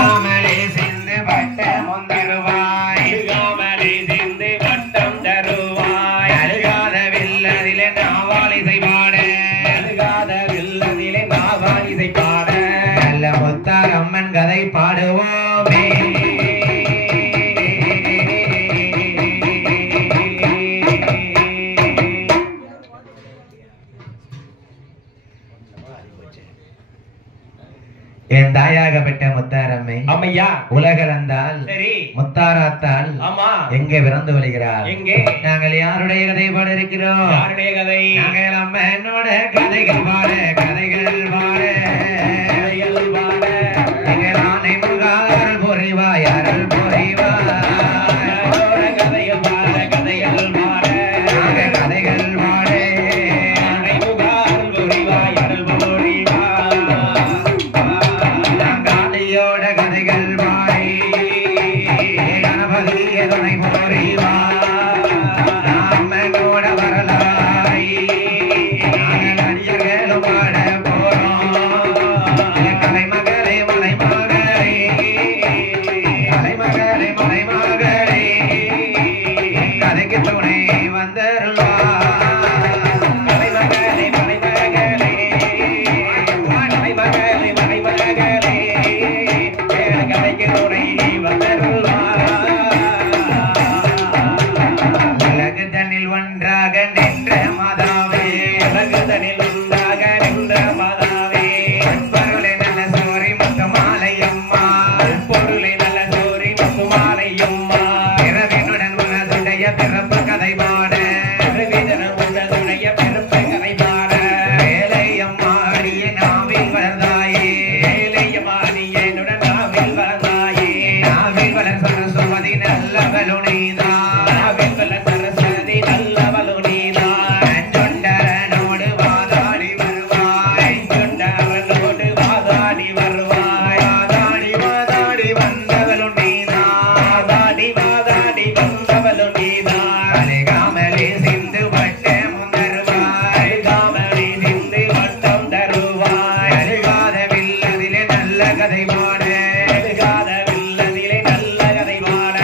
அழுகாமலே சிந்து வட்டமும் தருவாய் அழுகாமலே சிந்து வட்டம் தருவாய் அழுகாத வில்லதிலே நாவாலிசை பாட அழுகாத வில்லதிலே நாவாலிசை பாட நல்ல முத்தாரம்மன் கதை பாடுவோமே என் தாயாக பெற்ற முத்தாரம்மை அம்மையா உலகளந்தால் சரி முத்தாராத்தால் ஆமா எங்கே பிறந்து வருகிறார் எங்கே நாங்கள் யாருடைய கதை பாட இருக்கிறோம் யாருடைய கதை நாங்கள் அம்மா என்னோட கதைகள் பாட கதைகள் பாட கதைகள் பாட எங்கள் ஆணை முகால் பொறிவாய் அருள் பொறிவாய் கதைகள் பாட கதைகள் பாட கதைகள் பாட ஆணை முகால் பொறிவாய் அருள் பொறிவாய் கதைகள் பாடி கணபதிய துணை போறிவா கூட வரலாய் அடியர்களும் பாட போறோம் கலைமகளே மலைமகளே கலைமகளே மலைமகளே கதைக்கு துணை வந்தருள்வா கலைமகளே மலைமகளே கலைமகளே மலைமகளே உலகுதனில் ஒன்றாக நின்ற மாதாவே உலகுதனில் ஒன்றாக நின்ற மாதாவே பொருளை நல்ல சோரி முத்து மாலையம்மா பொருளை நல்ல சோரி முத்து மாலையம்மா இரவினுடன் உனதுடைய பிறப்பு கதை பாட இரவினுடன் உனதுடைய பிறப்பு கதை பாட வேலையம்மா அடியே நாவில் வளர்ந்தாயே வேலையம்மா அடியே என்னுடன் நாவில் வளர்ந்தாயே நாவில் வளர் சரஸ்வதி நல்லவளு நீதான் நாவில் வளர் சரஸ்வதி நல்லவளு நீதான் அஞ்சுண்டரனோடு வாதாடி வருவாய் அஞ்சுண்டரனோடு வாதாடி வருவாய் வாதாடி வாதாடி வந்தவளு நீதான் வாதாடி வாதாடி வந்தவளு நீதான் அழுகாமலே சிந்து வட்டமும் தருவாய் அழுகாமலே சிந்து வட்டம் தருவாய் அழுகாத வில்லதிலே நல்ல கதை பாட அழுகாத வில்லதிலே நல்ல கதை பாட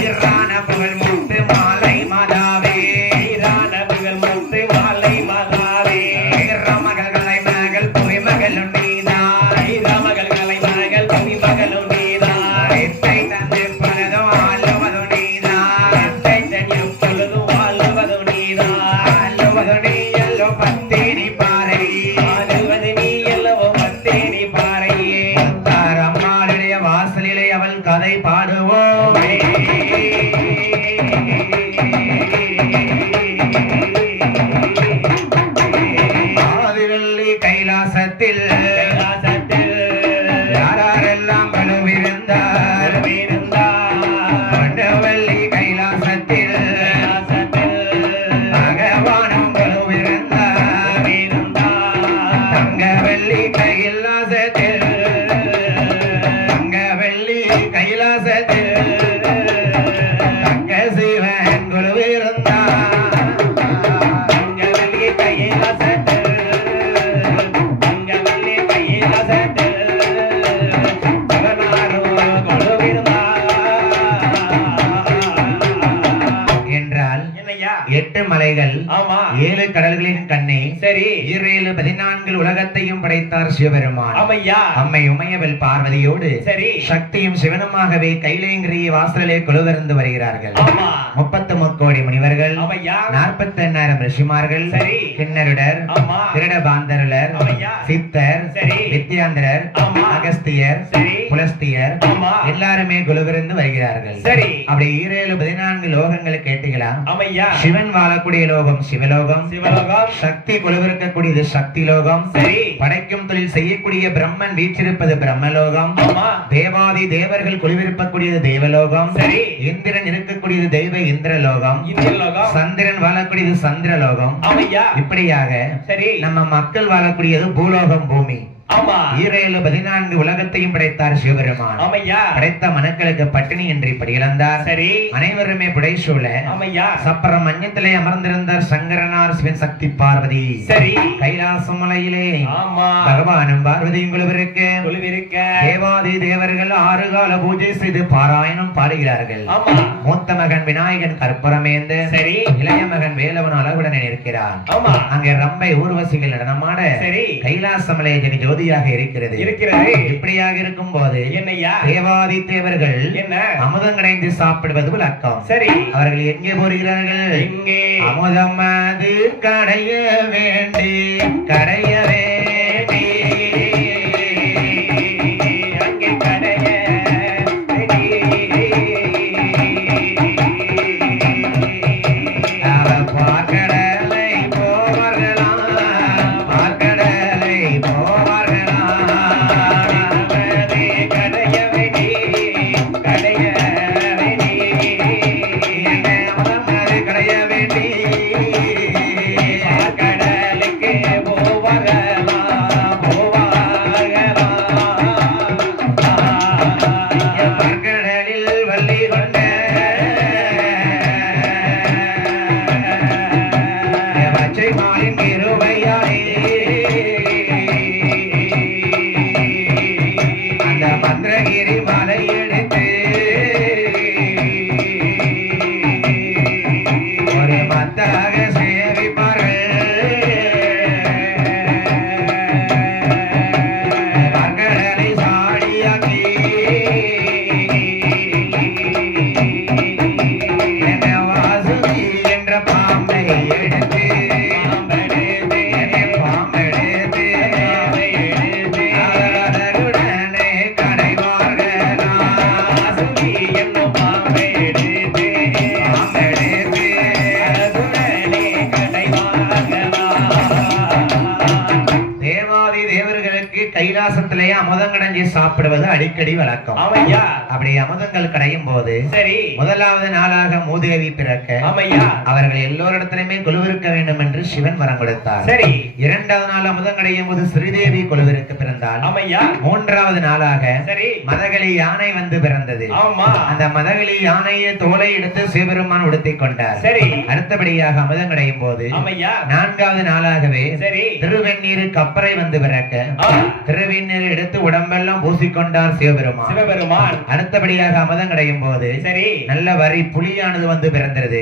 ஈரான புகழ் முத்து மாலை மாதாவே ஈரான புகழ் முத்து மாலை மாதாவே ஈரமகள் கலை மகள் புவி மகளும் நீதான் ஈரமகள் கலை மகள் புவி மகளும் நீதான் எத்தை தந்து பலதும் ஆளுவதும் நீதான் எத்தை தந்து பலதும் ஆளுவதும் நீதான் ஆளுவது நீ எல்லோ பத்தேனி பாறை ஆளுவது நீ எல்லோ பத்தேனி பாறை முத்தாரம்மாளுடைய வாசலிலே அவள் கதை பாடுவோமே ஆதிவெள்ளி கைலாசத்தில் யாரெல்லாம் வலுவிருந்தார் பண்டவள்ளி கைலாசத்தில் பகவானும் வலுவிருந்தார் தங்கவள்ளி கைலாசத்தில் தங்கவள்ளி கைலாசத்தில் தங்க சிவன் குழுவிருந்தார் தங்கவள்ளி கைலாசத்தில் தங்கவள்ளி கைலாசத்தில் பகவானும் குழுவிருந்தார் என்றால் எட்டு மலைகள் ஆமா 7 கடல்களின் கண்ணே சரி 14 உலகத்தையும் படைத்தார் சிவபெருமான் அம்மையா அம்மை உமையவள் பார்வதியோடு சரி சக்தியும் சிவனுமாகவே கைலேங்கிரி வாசலே குழுவிருந்து வருகிறார்கள் ஆமா 33 கோடி முனிவர்கள் அம்மையா 48,000 ரிஷிமார்கள் சரி கிண்ணருடர் ஆமா திருடபாந்தருளர் அம்மையா சித்தர் சரி வித்யாந்தரர் ஆமா அகஸ்தியர் சரி புலஸ்தியர் ஆமா எல்லாரும் குழுவிருந்து வருகிறார்கள் சரி அப்படி 14 லோகங்களை கேட்டீங்களா அம்மையா சிவன் வாழக்கூடிய லோகம் சிவலோகம் சிவலோகம் சக்தி குழுவிருக்கக்கூடியது சக்தி லோகம் சரி படைக்கும் தொழில் செய்யக்கூடிய பிரம்மன் வீற்றிருப்பது பிரம்மலோகம் ஆமா தேவாதி தேவர்கள் குழுவிருக்கக்கூடியது தேவலோகம் சரி இந்திரன் இருக்கக்கூடியது தெய்வ இந்திரலோகம் இந்திரலோகம் சந்திரன் வாழக்கூடியது சந்திரலோகம் அம்மையா இப்படியாக சரி நம்ம மக்கள் வாழக்கூடியது பூலோகம் பூமி ஈரேழு 14 உலகத்தையும் படைத்தார் சிவபெருமான். படைத்த மனுக்களுக்கு பட்டினி இன்றி படியிழந்தார். அனைவருமே புடைசூழ சப்பர மஞ்சத்திலே அமர்ந்திருந்தார் சங்கரனார் சிவன் சக்தி பார்வதி. கைலாச மலையிலே பகவானும் பார்வதியும் குழுவிருக்க தேவாதி தேவர்கள் 6 கால பூஜை செய்து பாராயணம் பாடுகிறார்கள். மூத்த மகன் விநாயகன் கற்பூரமேந்த இளைய மகன் வேலவன் அழகுடனே இருக்கிறார். அங்கே ரம்பை ஊர்வசிகள் நடனமாட கைலாச மலை ஜெனி ஜோதியாக இருக்கிறது. இப்படியாக இருக்கும் போது தேவாதி தேவர்கள் அமுதம் கடைந்து சாப்பிடுவது வழக்கம். அவர்கள் எங்கே போகிறார்கள்? அமுதம் அது கடைய வேண்டி கடைய வேண்டி அங்கே கடைய பார்க்கடலை போவார்களாம் பார்க்கடலை போவார்களாம் கடைய வேண்டி கடைய வேண்டி அமுதம் அது கடைய வேண்டி கடலுக்கு போவார்களாம் கடலில் வள்ளி கொண்ட பச்சை மாலின் கிருபையாலே அந்த மந்திரகிரி மலை எடுத்து ஒரு மத்தாக சேவிப்பார்கள். கடலை சாடியாக்கி வாசுகி என்ற பாம்பை எடுத்து அதனுடனே கடைவார்களாம். வாசுகி என்னும் பாம்பை எடுத்து அதனுடனே கடைவார்களாம். தேவாதி தேவர்களுக்கு கைலாசத்திலே அமுதம் கடைஞ்சி சாப்பிடுவது அடிக்கடி வழக்கம். அப்படி அமுதங்கள் கடையும் போது முதலாவது நாளாக மூதேவி பிறக்க அவர்கள் எல்லோரிடத்திலுமே குழுவிருக்க வேண்டும் என்று சிவன் வரம் கொடுத்தார். இரண்டாவது நாள் அமுதம் கடையும் போது ஸ்ரீதேவி குழுவிற்கு பிறந்தால் மூன்றாவது நாளாக மதகளி யானை வந்து பிறந்தது. அந்த மதகளி யானையை தோலை எடுத்து சிவபெருமான் உடுத்திக் கொண்டார். அடுத்தபடியாக அமுதம் கடையும் போது நான்காவது நாளாகவே திருவெண்ணீர் கப்பரை வந்து பிறக்க திருவெண்ணீர் எடுத்து உடம்பெல்லாம் பூசிக்கொண்டார் சிவபெருமான். அடுத்தபடியாக அமுதம் கடையும் போது நல்ல வரி புலியானது வந்து பிறந்தது.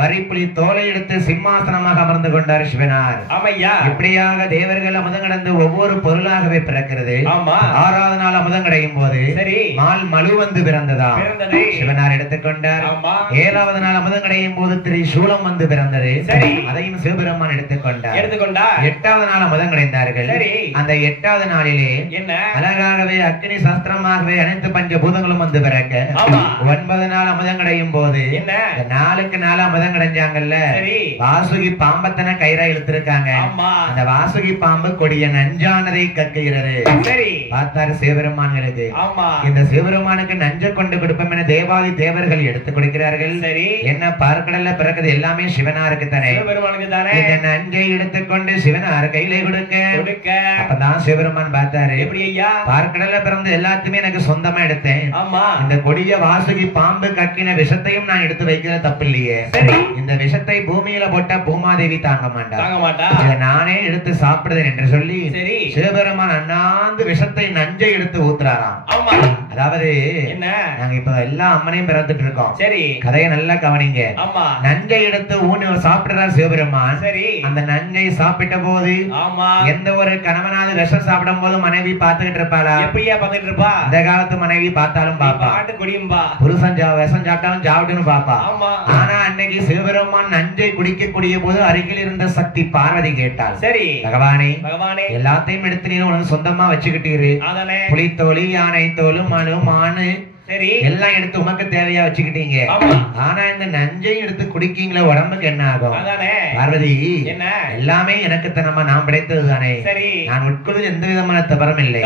வரி புலி தோலை எடுத்து சிம்மாசனமாக அமர்ந்து கொண்டார் சிவனார். இப்படியாக தேவர்கள் அமுதம் கடந்து ஒவ்வொரு பொருளாகவே பிறக்கிறது. ஆறாவது நாள் அமுதம் கடையும் போது மால் மலு வந்து பிறந்ததா சிவனார் எடுத்துக்கொண்டார். ஏழாவது நாள் அமுதம் கடையும் போது திரிசூலம் வந்து பிறந்தது. அதையும் சிவபெருமான் எடுத்துக்கொண்டார். எட்டாவது நாள் அமுதம் கடைந்தார்கள். அந்த எட்டாவது நாளிலே அழகாகவே அக்னி சாஸ்திரமாகவே அனைத்து பஞ்சபூதங்களும் வந்து பிறக்க 9 நாள் அமுதம் கடையும் போது நாளுக்கு நாள் அமுதம் கடைஞ்சாங்கல்ல வாசுகி பாம்பத்தனை கயிறா இழுத்திருக்காங்க. அந்த வாசுகி பாம்பு கொடிய நஞ்சானதை கக்குகிறது. பார்த்தாரு சிவபெருமான்களுக்கு. இந்த சிவபெருமானுக்கு நஞ்சை கொண்டு கொடுப்போம் என தேவாதி தேவர்கள் எடுத்துக் கொடுக்கிறார்கள். என்ன பார்க்கடல்ல பிறக்குது எல்லாமே சிவனாருக்கு தானே. இந்த நஞ்சை எடுத்துக்கொண்டு சிவனார் கையிலே கொடுக்க அப்பதான் சிவபெருமான் பார்த்தாரு. பார்க்கடல்ல பிறந்து எல்லாத்தையுமே எனக்கு சொந்தமா எடுத்தேன். இந்த கொடிய வாசுகி பாம்பு கக்கின விஷத்தையும் நான் எடுத்து வைக்கிற தப்பு இல்லையே. இந்த விஷத்தை பூமியில போட்ட பூமாதேவி தாங்க மாட்டா. நானே எடுத்து சாப்பிடுதேன் என்று சொல்லி சிவபெருமான் அண்ணாந்து விஷத்தை நஞ்சை எடுத்து ஊத்துறாராம். அதாவது நாங்க இப்ப எல்லா அம்மனையும் பிறந்துட்டு இருக்கோம். கதையை நல்லா கவனிங்க. நஞ்சை எடுத்து ஊனி சாப்பிடுறார் சிவபெருமான். அந்த நஞ்சை சாப்பிட்ட போது எந்த ஒரு கணவனாவது விஷம் சாப்பிடும் போது மனைவி பார்த்துக்கிட்டு இருப்பாளா? எப்படியா பார்த்துட்டு இருப்பா? இந்த காலத்து மனைவி பார்த்தாலும் பாப்பா, புருஷன் விஷம் சாப்பிட்டாலும் சாப்பிட்டுன்னு பாப்பா. ஆனா அன்னைக்கு சிவபெருமான் நஞ்சை குடிக்கக்கூடிய போது அருகில் இருந்த சக்தி பார்வதி கேட்டாள். பகவானே எல்லாத்தையும் எடுத்து நீ உனக்கு சொந்தமா வச்சுக்கிட்டீரு. புலித்தோலி யானை தோலு மனு மானு சரி எல்லாம் எடுத்து உமக்கு தேவையா வச்சுக்கிட்டீங்க. ஆனா இந்த நஞ்சையும் எடுத்து குடிக்கீங்களா உடம்புக்கு என்ன ஆகும்? பார்வதி என்ன எல்லாமே எனக்கு தனமா நான் படைத்தது தானே. சரி நான் உட்கொள்வது எந்த விதமான தவறும் இல்லை.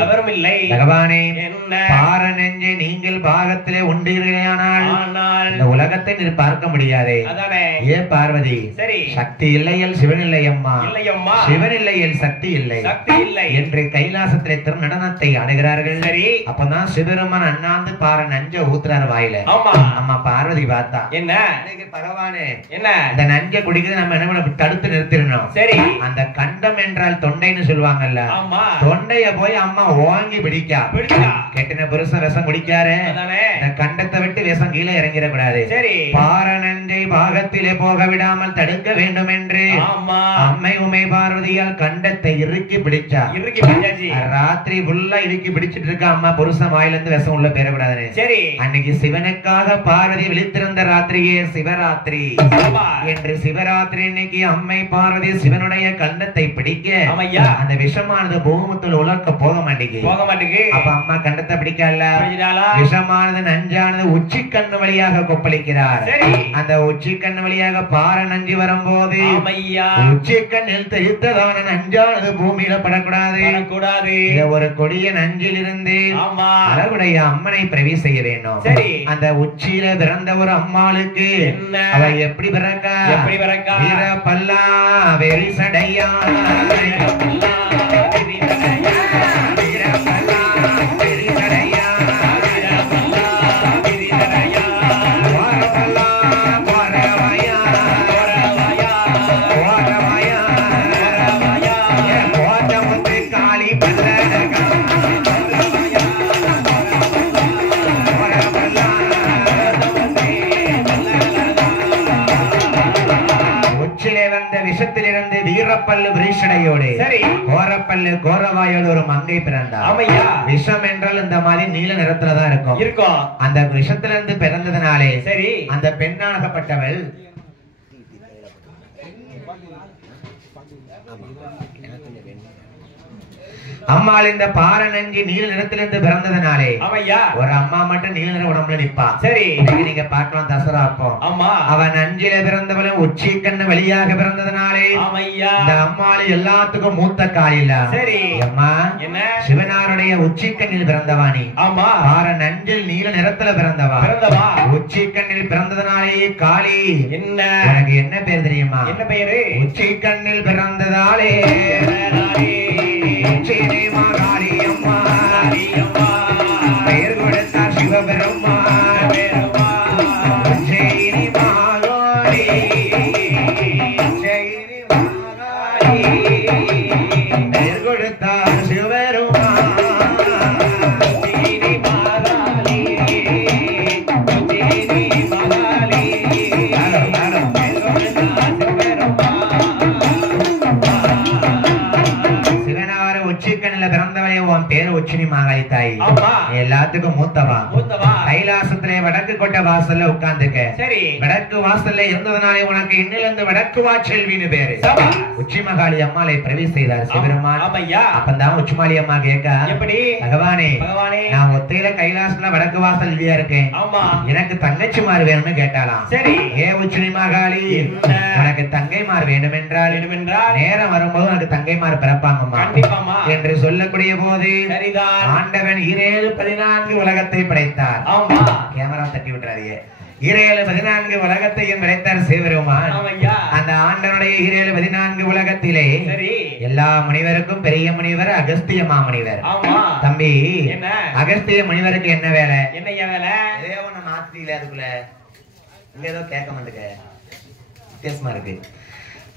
பகவானே பார நெஞ்சை நீங்கள் பாகத்திலே உண்டீர்களேயானால் இந்த உலகத்தை நீ பார்க்க முடியாதே. ஏ பார்வதி சக்தி இல்லையல் சிவன் இல்லை அம்மா, சிவன் இல்லையல் சக்தி இல்லை என்று கைலாசத்திலே திரு நடனத்தை அணுகிறார்கள். அப்பதான் சிவருமன் அண்ணாந்து பார நஞ்ச ஊத்துறாரு வாயில. அம்மா பார்வதி பார்த்தா என்ன பகவானே என்ன இந்த நஞ்ச குடிக்கிறது நம்ம என்ன தடுத்து நிறுத்திடணும். சரி அந்த கண்டம் என்றால் தொண்டைன்னு சொல்லுவாங்கல்ல, தொண்டைய போய் அம்மா ஓங்கி பிடிக்கா. கெட்டின புருஷன் விஷம் குடிக்காரு, இந்த கண்டத்தை விட்டு விஷம் கீழே இறங்கிடக்கூடாது. பார நஞ்சை பாகத்திலே போக விடாமல் தடுக்க வேண்டும் என்று அம்மை உமை பார்வதியால் கண்டத்தை இறுக்கி பிடிச்சா. ராத்திரி ஃபுல்லா இறுக்கி பிடிச்சிட்டு இருக்க அம்மா புருஷன் வாயிலிருந்து விஷம் உள்ள பெறக்கூடாது. சரி அன்னைக்கு சிவனுக்காக பார்வதி விழித்திருந்த ராத்திரியே சிவராத்திரி என்று சிவராத்திரி இன்னைக்கு அம்மை பார்வதி சிவனுடைய கண்டத்தை பிடிக்க அந்த விஷமானது பூமுத்தில் உலர்க்க போக மாட்டேங்குது. அப்ப அம்மா கண்டத்தை பிடிக்கல, விஷமானது நஞ்சானது உச்சி கண்ணு வழியாக கொப்பளிக்கிறார். அந்த உச்சி கண்ணு வழியாக பார நஞ்சு வரும்போது உச்சி கண்ணில் தெரித்ததான நஞ்சானது பூமியில படக்கூடாது. ஒரு கொடிய நஞ்சில் இருந்து அழகுடைய அம்மனை பிரவி செய்ய வேண்டும். அந்த உச்சியில பிறந்த ஒரு அம்மாளுக்கு அவ எப்படி பிறக்கா? வீர பல்லா வெறி சடையா விஷத்திலிருந்து வீரப்பல்லு விரீஷடையோடு கோரப்பல்லு கோரவாயோடு ஒரு மங்கை பிறந்தார். விஷம் என்றால் இந்த மாதிரி நீல நிறத்துலதான் இருக்கும். அந்த விஷத்திலிருந்து பிறந்ததுனாலே சரி அந்த பெண்ணாகப்பட்டவள் அம்மாள் இந்த பார நஞ்சி நீல நிறத்திலிருந்து பிறந்ததுனாலே ஒரு அம்மா மட்டும் நீல நிற உடம்புல நிப்பா. சரி நீங்க பார்க்கலாம் தசரா அப்போ அவன் நஞ்சில பிறந்தவளும் உச்சி கண்ணு வெளியாக பிறந்ததுனாலே இந்த அம்மாள் எல்லாத்துக்கும் மூத்த காலில. சரி அம்மா சிவனாருடைய உச்சி கண்ணில் பிறந்தவாணி பார நஞ்சில் நீல நிறத்துல பிறந்தவா. உச்சி கண்ணில் பிறந்ததுனாலே காளி. என்ன எனக்கு என்ன பேர் தெரியுமா? என்ன பேரு? உச்சி கண்ணில் பிறந்ததாலே மகாளி அம்மா பெயர் கொடுத்தார் சிவபெருமான். ஜெயினி மகாளி ஜெயினி மகாளி பெயர் கொடுத்தார் சிவபெருமான். ஜெயினி மகாளி ஜெயினி மகாளி பிறந்தவளே உன் பேரு உச்சினி மகாளி தாய். எல்லாத்துக்கும் மூத்தவா. கைலாசத்திலே வடக்கு கொட்ட வாசல்ல உட்கார்ந்துக்க. வடக்கு வாசல்ல இருந்ததுனாலே உனக்கு இன்னிலிருந்து வடக்கு வாச்செல்வின்னு பேரு. உச்சி மகாளி அம்மாளை பிரவேச செய்தார் சிவபெருமான். அப்பதான் உச்சிமாளி அம்மா கேட்க பகவானே நான் ஒத்தையில கைலாசத்துல வடக்கு வாசல் இல்லையா இருக்கேன், எனக்கு தங்கச்சி மாறு வேணும்னு கேட்டாலாம். சரி ஏ உச்சினி மகாளி உனக்கு தங்கை மாறு வேண்டும் என்றால் நேரம் வரும்போது உனக்கு தங்கை மாறு பிறப்பாங்கம்மா என்று சொல்லக்கூடிய போது ஆண்டவன் 14 உலகத்தை படைத்தார். கேமரா தட்டி விட்டுறாதீங்க. 14 உலகத்தையும் படைத்தார் சிவபெருமான். அந்த ஆண்டவனுடைய 14 உலகத்திலே எல்லா முனிவருக்கும் பெரிய முனிவர் அகஸ்திய மாமுனிவர். தம்பி அகஸ்திய முனிவருக்கு என்ன வேலை? என்ன வேலை? ஏதோ ஒண்ணு மாத்தில அதுக்குள்ள இங்க ஏதோ கேட்க மாட்டேங்க, வித்தியாசமா இருக்கு.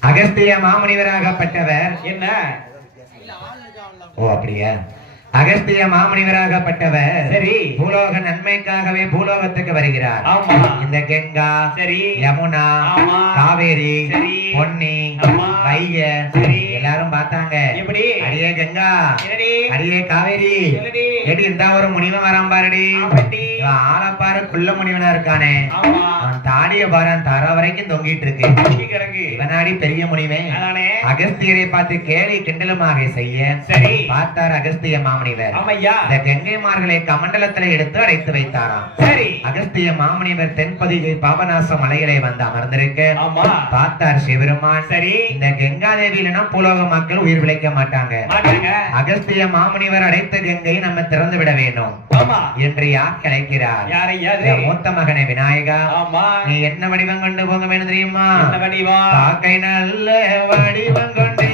அகஸ்திய மாமுனிவராகப்பட்டவர் என்ன? ஓ அப்படியா? அகஸ்திய மாமுனிவராகப்பட்டவர் சரி பூலோக நன்மைக்காகவே பூலோகத்துக்கு வருகிறார். இந்த கங்கா சரி யமுனா காவேரி பொன்னி வைகை எல்லாரும் பார்த்தாங்க. எப்படி அடியே கங்கா அடியே காவேரி எடி இந்த ஒரு முனிவன் வரான் பாருடி. ஆளப்பாரு குள்ள முனிவனா இருக்கானே, அவன் தாடிய பாரு தர வரைக்கும் தொங்கிட்டு இருக்கு. இவனாடி பெரிய முனிவன். அகஸ்தியரை பார்த்து கேலி கிண்டலுமாக செய்ய சரி பார்த்தார் அகஸ்திய மாமன். மாமுனிவர் இந்த கங்கைமார்களை கமண்டலத்திலே எடுத்து அடைத்து வைத்தாராம். சரி, அகஸ்திய மாமுனிவர் தென்பதிகை பாபநாச மலையிலே வந்து அமர்ந்திருக்க பார்த்தார் சிவபெருமான். சரி, இந்த கங்காதேவியிலனா பூலோக மக்கள் உயிர் பிழைக்க மாட்டாங்க. அகஸ்திய மாமுனிவர் அடைத்த கங்கை நம்ம திறந்து விட வேண்டும் என்று யார் கிடைக்கிறார்? மூத்த மகனை விநாயகா, நீ என்ன வடிவம் கொண்டு போக வேணும் தெரியுமா? காக்கை நல்ல வடிவம் கொண்டு,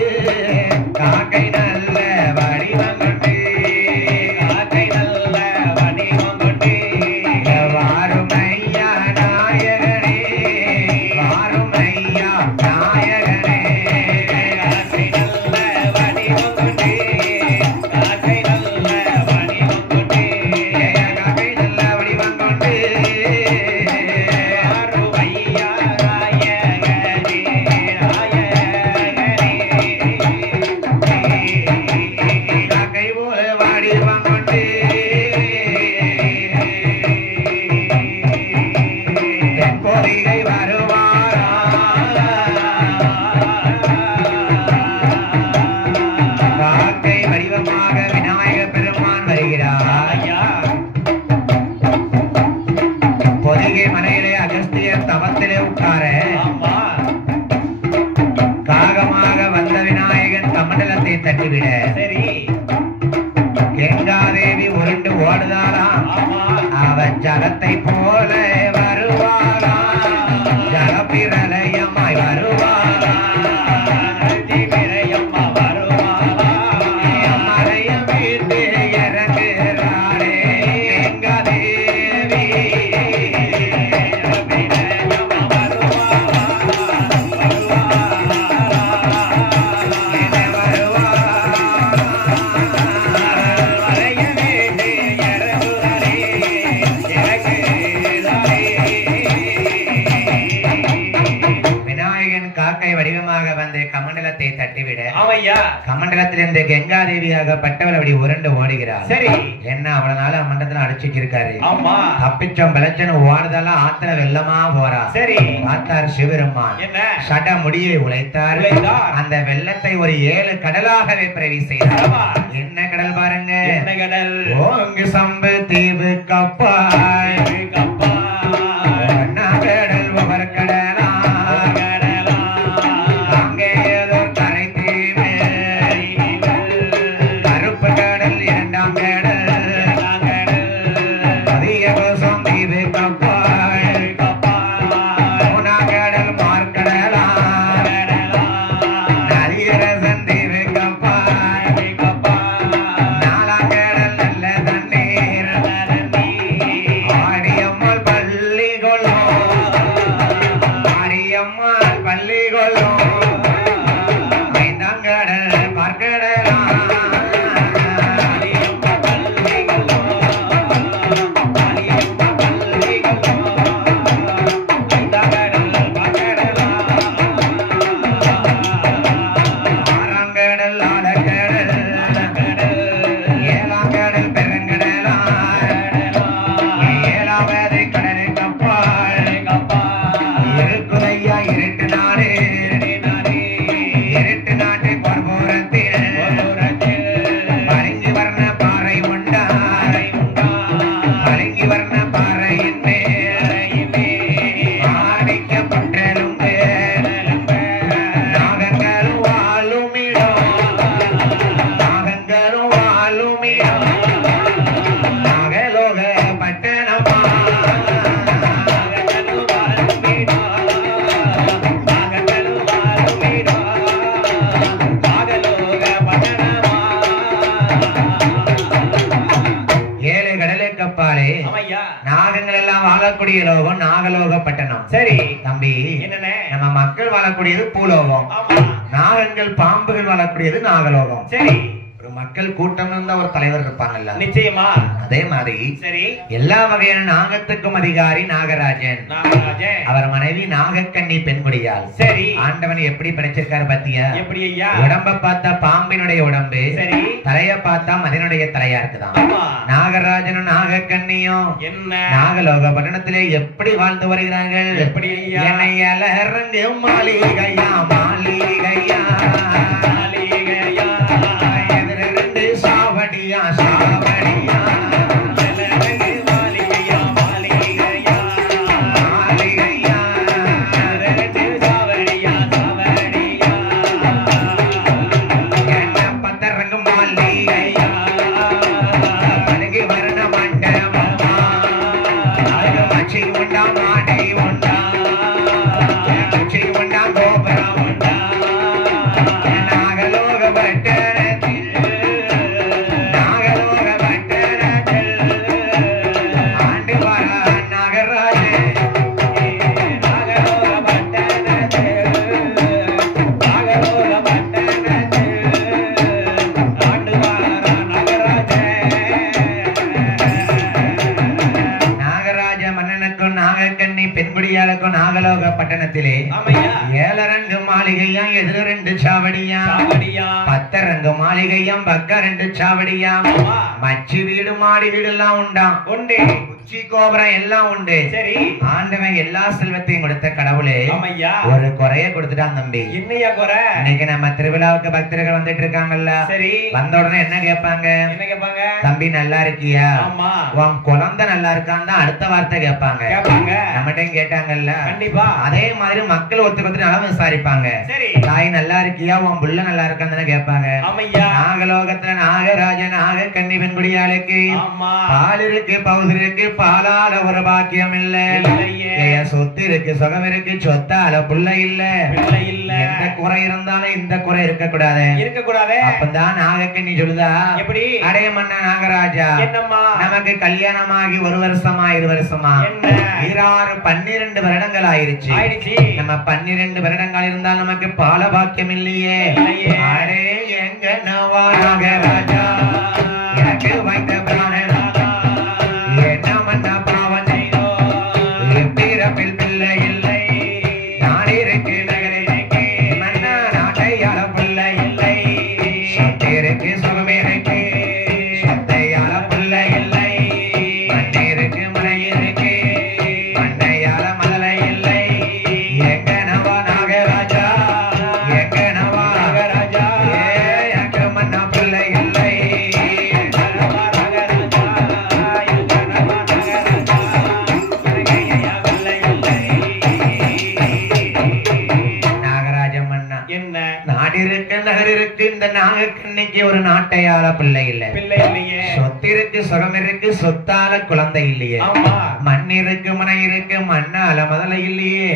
காக்கை நல்ல வடிவம் கொண்டு, காக்கை நல்ல வடிவம் கொண்டு வாரும் ஐயா நாயகனே, வாரும் ஐயா நாயகனே. காக்கை நல்ல வடிவம் கொண்டு, காக்கை நல்ல வடிவம் கொண்டு, காக்கை நல்ல வடிவம் கொண்டு வாரும் ஐயா நாயகனே, காக்கை போல வடிவம் கொண்டு தென்பொதிகை வருவாரா? காக்கை வடிவமாக விநாயக பெருமான் வருகிறார். பொதிகை மலையிலே அகஸ்தியர் தவத்திலே உட்கார காகமாக வந்த விநாயகன் கமண்டலத்தை தட்டிவிட, சரி, கங்காதேவி உருண்டு ஓடுதாராம். அவன் ஜலத்தை போல வருவாரா, ஜலப்பிரளயமாய் வருவாரா, மலையம் வீட்டு இறங்குகிறாரே கங்காதேவி. விநாயகன் காக்கை வடிவமாக வந்து கமண்டலத்தை தட்டிவிட, கமண்டலத்திலிருந்து கங்காதேவியாகப்பட்டவள் அப்படி உருண்டு ஓடுகிறார். சரி, என்ன அவ்வளவு நாள் மண்டலத்துல அடிச்சுட்டு இருக்காரு. தப்பிச்சோம் பிழைச்சன்னு ஓடுதெல்லாம் ஆத்திர வெள்ளமா போறா. சரி, பார்த்தார் சிவபெருமான். சட முடியை உழைத்தார். அந்த வெள்ளத்தை ஒரு 7 கடலாகவே பிறவி செய்தார். என்ன கடல் பாருங்க, என்ன கடல்? ஓங்கு சம்பு தீவு கப்பாய், கடல் ஒவ்வொரு கடலா, அங்கே ஏதோ கரை தீவு, கருப்பு கடல் 2ஆம் கடல், அதிக கோசம் தீவு கப்பாய், 3ஆம் கடல் மார்க்கடலா, நதியரசன் தீவு கப்பாய், 4ஆம் கடல் நல்ல தண்ணீர், ஆடியம்மாள் பள்ளி கொள்ளும், ஆடியம்மாள் பள்ளி கொள்ளும், 5ஆம் கடல் பார்க்கடலா, ஆறாம் கடல் ஆழக்கடல், 7ஆம் கடல் பெருங்கடலா, 7ஆவது கடல் கப்பால், இருக்குதையா இருட்டு நாடு, இருட்டு நாட்டு கொர்பூரத்தில் பளிங்கு வர்ண பாறை உண்டார், பளிங்கு வர்ண பாறையின் மேல் ஆடிக்கப்பட்டெலும்பு, நாகங்களும் வாழுமிடம், நாகங்களும் வாழுமிடம், நாகலோக பட்டணமா, நாகங்களும் வாழுமிடம், நாகங்களும் வாழுமிடம், நாகலோக பட்டணமா. 7 கடலுக்கு அப்பாலே நாகங்கள் எல்லாம் வாழக்கூடிய லோகம் நாகலோக பட்டணம். சரி தம்பி, என்ன நம்ம மக்கள் வாழக்கூடியது பூலோகம், நாகங்கள் பாம்புகள் வாழக்கூடியது நாகலோகம். சரி, ஒரு மக்கள் கூட்டம் இருந்தா ஒரு தலைவர் இருப்பாங்கல்ல, நிச்சயமா. அதே மாதிரி சரி, எல்லா வகையான நாகத்துக்கும் அதிகாரி நாகராஜன். அவர் மனைவி நாகக்கண்ணி பெண்குடியால். சரி, ஆண்டவன் எப்படி படைச்சிருக்காரு பாத்தியா? எப்படி ஐயா? உடம்ப பார்த்தா பாம்பினுடைய உடம்பு, சரி, தலைய பார்த்தா மதினுடைய தலையா இருக்குதான். நாகராஜனும் நாகக்கண்ணியும் என்ன நாகலோக பட்டணத்திலே எப்படி வாழ்ந்து வருகிறார்கள்? எப்படி ஐயா? என்னையால இறங்கு மாளிகையா, மாளிகையா, மாளிகையா, எதிர 2 சாவடியா, குடியாளுக்கும் நாகலோக பட்டணத்திலே 7 ரங்கு மாளிகையாம் எதிர 2 சாவடியாம் 10 ரங்கு மாளிகையாம் பக்க 2 சாவடியாம் மச்சி வீடு மாடி வீடு எல்லாம் உண்டாம் உண்டு உச்சி கோபுரம் எல்லாம் உண்டு சரி ஆண்டவன் எல்லா செல்வத்தையும் கொடுத்த கடவுளே ஒரு குறைய கொடுத்துட்டான் தம்பி என்னையா குறை இன்னைக்கு நம்ம திருவிழாவுக்கு பக்தர்கள் வந்துட்டு இருக்காங்கல்ல சரி வந்த உடனே என்ன கேட்பாங்க தம்பி நல்லா இருக்கியா உன் குழந்தை நல்லா இருக்கான்னு தான் அடுத்த வார்த்தை கேட்பாங்க நம்மகிட்ட கேட்டாங்கல்ல கண்டிப்பா அதே மாதிரி மக்கள் ஒருத்தர் நலம் விசாரிப்பாங்க தாய் நல்லா இருக்கியா உன் புள்ள நல்லா இருக்கான்னு கேட்பாங்க நாகலோகத்துல நாகராஜ நாக கன்னி பெண்குடியாளுக்கு பால் இருக்கு பவுதர் இருக்கு பாலால ஒரு பாக்கியம் இல்ல சொத்து இருக்கு சுகம் இருக்கு சொத்தால புள்ள இல்ல எந்த குறை இருந்தாலும் இந்த குறை இருக்க கூடாது அப்பதான் நாகக்கண்ணி சொல்லுதா எப்படி அடைய மன்ன நாகராஜா நமக்கு கல்யாணமாகி 1 வருஷமா 2 வருஷமா 12 வருடங்கள் ஆயிருச்சு நம்ம 12 வருடங்கள் இருந்தால் நமக்கு பால பாக்கியம் இல்லையே அடே எங்க நவா நாகராஜா எனக்கு வைத்த பிராணன் என்ன மன்ன பாவன் பிறப்பில் பிள்ளை இல்லை நான் இருக்கு நகரிற்கு மன்னா நாட்டையாள பிள்ளை இல்லை சொத்திற்கு சுகமே இருக்கு சொத்தையாள பிள்ளை இல்லை மண்ணிற்கு மலை இருக்கு மண்டையாள மதலை இல்லை எங்க நவா நாகராஜா எங்க நவா நாகராஜா எங்க மன்னா பிள்ளை இல்லை இந்த நாகக்கண்ணிக்கு ஒரு நாட்டையாள பிள்ளை இல்ல சொத்து இருக்கு சுகம் இருக்கு சொத்தால குழந்தை இல்லையே மண் இருக்கு மனை இருக்கு மண்ணால முதல்ல இல்லையே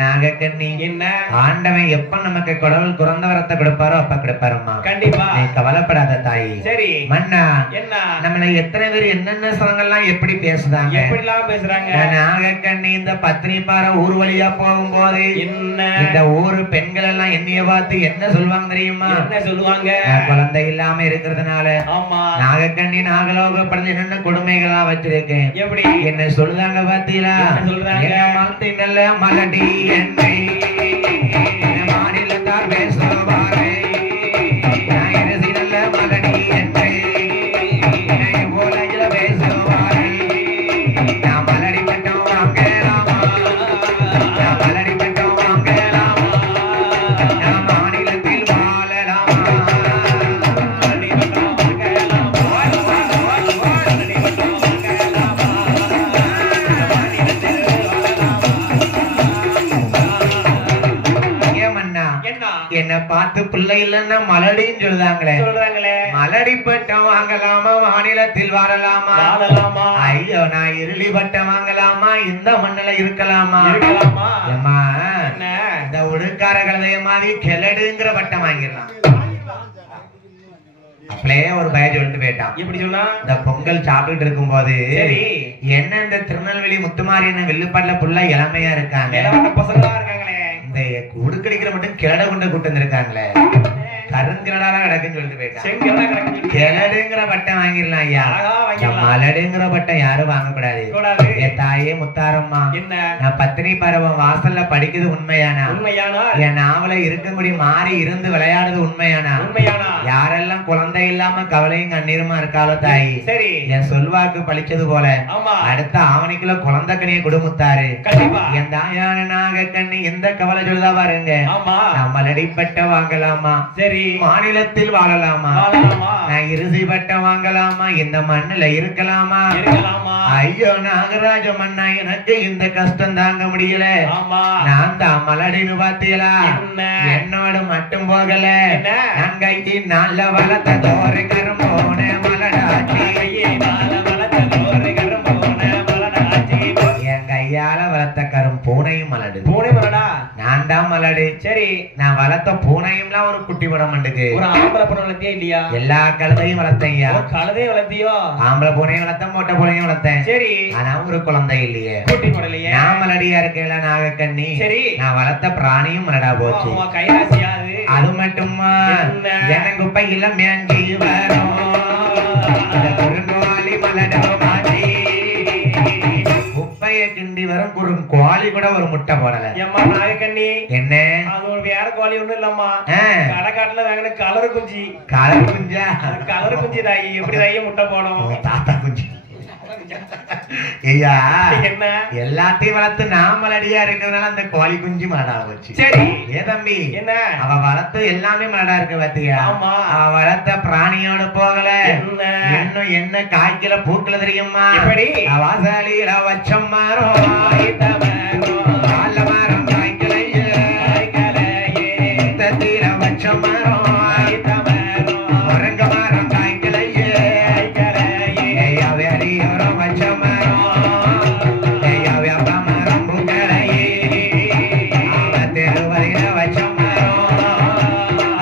நாகக்கண்ணி என்ன ஆண்டவன் எப்ப நமக்கு கடவுள் குறந்த வரத்தை கொடுப்பாரோ அப்ப கொடுப்பாருமா கண்டிப்பா நீ கவலைப்படாத தாய் சரி மன்னா என்ன நம்மள எத்தனை பேர் என்னென்ன சங்கெல்லாம் எப்படி பேசுறாங்க எப்படிலாம் பேசுறாங்க நாகக்கண்ணி இந்த பத்தினி பாறை ஊர் வழியா போகும்போது இந்த ஊர் பெண்கள் எல்லாம் என்னைய பார்த்து என்ன சொல்லுவாங்க தெரியுமா என்ன சொல்லுவாங்க குழந்தை இல்லாம இருக்கிறதுனால நாகக்கண்ணி நாகலோக படந்து என்னென்ன கொடுமைகளா வச்சிருக்கேன் எப்படி என்ன சொல்லுதாங்க பாத்தீங்களா நல்ல மலடி என்னை மாநிலத்தார் பேசுவாரே நல்ல மலடி என்னை போல பேசுவாரே நான் மலடி பட்டம் வாங்கலாமா நான் மலடி பட்டம் வாங்கலாமா நான் மாநிலத்தில் வாழலாமா என்ன பார்த்து பிள்ளை இல்லன்னா மலடின்னு சொல்றாங்களே மலடி பட்டம் வாங்கலாமா மாநிலத்தில் வாழலாமா ஐயோ நான் இருளி பட்டம் வாங்கலாமா இந்த மண்ணில இருக்கலாமா இந்த உடுக்கார கலதைய மாதிரி கிளடுங்கிற பட்டம் வாங்கிடலாம் அப்படியே ஒரு பய சொல்லிட்டு போயிட்டான் இப்படி சொன்னா இந்த பொங்கல் சாப்பிட்டு இருக்கும் போது என்ன இந்த திருநெல்வேலி முத்துமாரி என்ன வில்லுப்பாட்டுல புள்ள இளமையா இருக்காங்க பசங்களா இருக்காங்களே இந்த உடுக்கடிக்கிற மட்டும் கிளட கொண்டு கூட்டு வந்திருக்காங்களே கருங்கிரடாலாம் கிடக்குன்னு சொல்லிட்டு போயிட்டான் கிளடுங்கிற பட்டம் வாங்கிடலாம் ஐயா மலடுங்கிற பட்டம் யாரும் வாங்கக்கூடாது என் தாயே முத்தாரம்மா நான் பத்தினி பருவம் வாசல்ல படிக்கிறது உண்மையானா என் நாவல இருக்கக்கூடிய மாறி இருந்து விளையாடுறது உண்மையானா யாரெல்லாம் குழந்தை இல்லாம கவலையும் கண்ணீருமா இருக்காளோ தாயி சரி என் சொல்வாக்கு பழிச்சது போல அடுத்த ஆவணிக்குள்ள குழந்தை கனியை கொடுமுத்தாரு என் தாயான நாகக்கண்ணி எந்த கவலை சொல்லுதா பாருங்க நான் மலடி பட்டம் வாங்கலாமா சரி மாநிலத்தில் வாழலாமா நான் இறுதி பட்டம் வாங்கலாமா இந்த மண்ணுல இருக்கலாமா ஐயோ நாகராஜ மன்னா எனக்கு இந்த கஷ்டம் தாங்க முடியல நான் தான் மலடின்னு பாத்தீங்களா என்னோட மட்டும் போகல நான் கைக்கு நல்ல வளர்த்த தோறு கரும்போன மலடாச்சி என் கையால வளர்த்த கரும் பூனையும் மலடு பூனை மலடா நான் தான் மலடு சரி நான் வளர்த்த பூனையும்லாம் ஒரு குட்டி படம் மண்டுக்கு ஒரு ஆம்பளை பூனை வளர்த்தியா இல்லையா எல்லா கழுதையும் வளர்த்தையா கழுதையும் வளர்த்தியோ ஆம்பளை பூனையும் வளர்த்தேன் மொட்டை பூனையும் வளர்த்தேன் சரி ஆனா ஒரு குழந்தை இல்லையே குட்டி போடலையே நான் மலடியா இருக்கேன் நாகக்கண்ணி சரி நான் வளர்த்த பிராணியும் மலடா போச்சு கைராசியாது அது மட்டுமா எனக்கு பையில மேஞ்சி வரும் குறுங்கோலி மலடோ மாச்சி குப்பைய கிண்டி வரும் குறுங்கோ கூட ஒரு முட்டை போடல. ஏம்மா நாகக்கண்ணி என்ன அது ஒரு வேற கோழி ஒண்ணும் இல்லம்மா, கடைக்காட்டுல வாங்கின கலர் குஞ்சு. கலர் குஞ்சா? கலர் குஞ்சு தாயி. எப்படி தாயி முட்டை போடும்? தாத்தா குஞ்சு. ஐயா என்ன எல்லாத்தையும் வளர்த்து நாமலடியா இருக்கிறதுனால அந்த கோழி குஞ்சு மலடா போச்சு. சரி ஏ தம்பி என்ன அவ வளர்த்து எல்லாமே மலடா இருக்கு பாத்தியா? அவ வளர்த்த பிராணியோட போகல, இன்னும் என்ன காய்க்கல பூக்கல தெரியுமா? எப்படி வாசாலியில வச்சம் மரம் கால மரம் காய்க்கலையே, தத்தில வச்சம் மரம் முருங்க மரம் காய்க்கலையே, வேலையோரம் வச்ச மரம் வேப்ப மரம் பூக்கலையே, அவ தெருவரையில வச்ச மரம்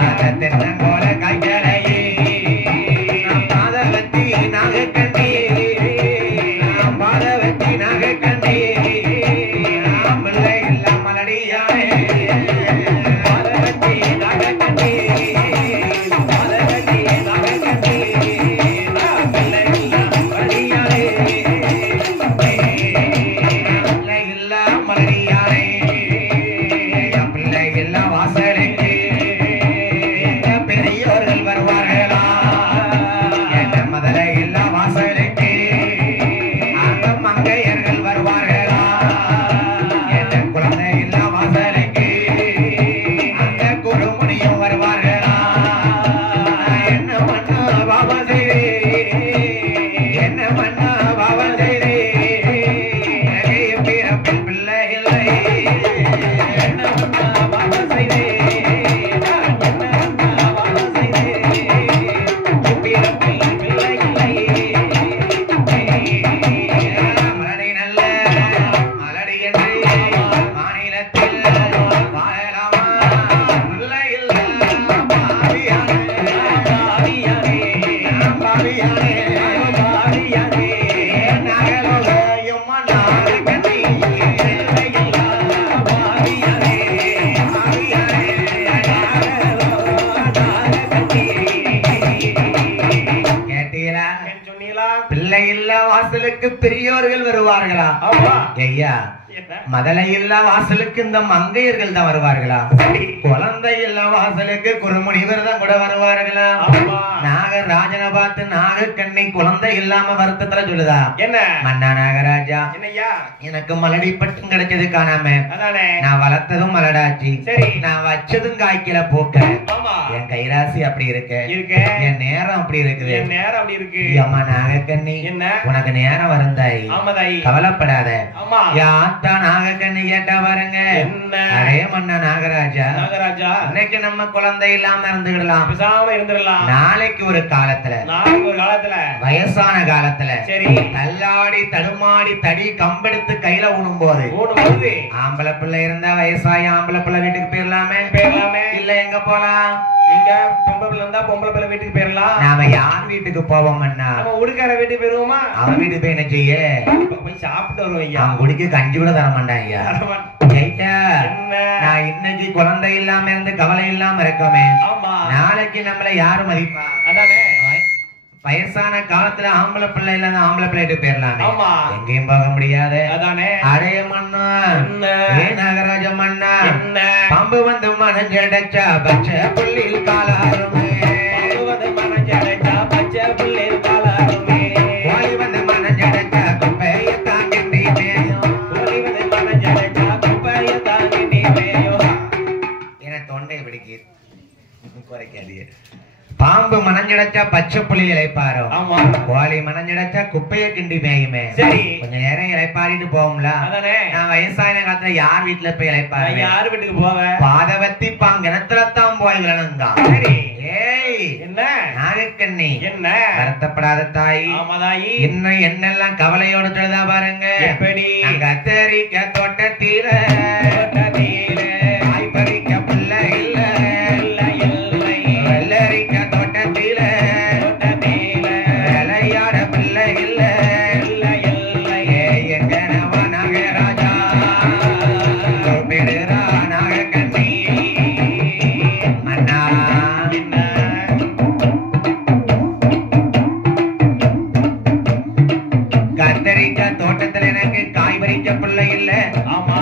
அத தென்னங்கோல காய்க்கலையே, பாதவத்தி நாகக்கண்டி பாதவத்தி நாகக்கண்டி பிள்ளை எல்லாம் மலடியானே பாதவத்தி நாகக்கண்டி பாதவத்தி நாகக்கண்டி பிள்ளை எல்லாம் மலடியானே பிள்ளை எல்லாம் மலடியானே பிள்ளை எல்லாம் வாசலுக்கு பெரியோர்கள் வருவார்களா, என்ன மதுரை எல்லாம் வாசலுக்கு அந்த மங்கையர்கள் வருவார்களா, என்ன குழந்தை எல்லாம் வாசலுக்கு அந்த குருமுனியும் வருவார்களா, என்ன மண்ணா பாபா செய்தே என்ன மண்ணா பாபா செய்தே பிறப்பில் பிள்ளை இல்லை, என்ன மண்ணா பாபா செய்தே மலடி நல்ல மலடி என்று மாநிலத்தில் வாழலாமா, பிள்ளை இல்ல பாவியானே பாவியானே பாவியானே நகலோகம் நாகக்கண்டி பிள்ளை இல்ல பாவியானே பாவியானே நாகக்கண்டி. கேட்டீங்களா? சொன்னீங்களா? பிள்ளை இல்ல வாசலுக்கு பெரியோர்கள் வருவார்களா? ஆமா. ஐயா மதலை இல்ல வாசலுக்கு இந்த மங்கையர்கள் தான் வருவார்களா? குழந்தை இல்ல வாசலுக்கு குருமுனிவர் தான் கூட வருவார்களா? நாகராஜனை பார்த்து நாகக்கண்ணி குழந்தை இல்லாம வருத்தத்துல சொல்லுதா? என்ன மன்னா நாகராஜா, என்னய்யா எனக்கு மலடி பட்டும் கிடைச்சது காணாம, அதானே நான் வளர்த்ததும் மலடாச்சு, சரி நான் வச்சதும் காய்க்கல பூக்க, ஆமா என் கைராசி அப்படி இருக்கு, என் நேரம் அப்படி இருக்குது, என் நேரம் அப்படி இருக்கு. அம்மா நாகக்கண்ணி என்ன உனக்கு நேரம் வருந்தாய், ஆமா தாயி கவலைப்படாத. ஆமா யாத்தா நாகக்கண்ணி கேட்டா பாருங்க, என்ன அரே மன்னா நாகராஜா, நாகராஜா இன்னைக்கு நம்ம குழந்தை இல்லாம இருந்துடலாம், பேசாம இருந்துடலாம், நாளைக்கு ஒரு காலத்துல நாளைக்கு ஒரு காலத்துல வயசான காலத்துல சரி தள்ளாடி தடுமாடி தடி கம்பெடுத்து கையில ஊனும் போது ஊனும்போது ஆம்பளை பிள்ளை இருந்தா வயசாயி ஆம்பளை பிள்ளை வீட்டுக்கு போயிடலாமே, போயிடலாமே, இல்ல எங்க போலாம்? இங்க பொம்பளை பிள்ளை இருந்தா பொம்பளை பிள்ளை வீட்டுக்கு போயிடலாம். நாம யார் வீட்டுக்கு போவோம்னா நம்ம உடுக்கார வீட்டுக்கு போயிருவோமா? அவன் வீட்டுக்கு போய் என்ன செய்ய? போய் சாப்பிட்டு வருவோம் ஐயா. அவன் குடிக்க கஞ்சி கூட தர மாட்டான் ஐயா. என்ன நான் இன்னைக்கு குழந்தை இல்லாம இருந்து கவலை இல்லாம இருக்கமே, ஆமா நாளைக்கு நம்மள யாரு மதிப்பா? அதானே வயசான காலத்துல ஆம்பளை பிள்ளை இல்ல ஆம்பளை பிள்ளைட்டு போயிடலாமே, ஆமா எங்கேயும் போக முடியாது. அதானே அடைய மண்ணா ஏ நாகராஜ மண்ணா, என்ன பாம்பு வந்து மனஞ்சடைச்சா பச்சை புள்ளில் காலாருமே, பாம்பு வந்து மனஞ்சடைச்சா பச்சை புள்ளில் காலாருமே, கோழி வந்து மனஞ்சடைச்சா குப்பையை தாங்கி நீ மேயும், கோழி வந்து மனஞ்சடைச்சா குப்பையை தாங்கி நீ மேயும். என தொண்டை பிடிக்கு குறைக்காதீங்க. பாம்பு மனஞ்சடைச்சா பச்சை புள்ளி இழைப்பாரோ, ஆமா கோழி மனஞ்சடைச்சா குப்பைய கிண்டி மேயுமே. சரி கொஞ்ச நேரம் இழைப்பாரிட்டு போகும்ல. அதானே நான் வயசான காலத்துல யார் வீட்டுல போய் இழைப்பாரு? யார் வீட்டுக்கு போவேன்? பாதவத்தி பாங்கிணத்துலத்தான் போய் விளணுங்க. சரி ஏய் என்ன நாகக்கண்ணி, என்ன வருத்தப்படாத தாய், ஆமா தாயி இன்னும் என்னெல்லாம் கவலையோட சொல்லுதா பாருங்க. எப்படி அங்க அத்தரிக்க தோட்டத்தில காய் பறிக்க பிள்ளை இல்ல, வெள்ளரிக்க தோட்டத்தில விளையாட பிள்ளை இல்ல, எங்க நவ நாகராஜா கூப்பிடுறா நாகக்கண்ணி மன்னா. கத்தரிக்க தோட்டத்துல எனக்கு காய் பறிக்க பிள்ளை இல்ல, ஆமா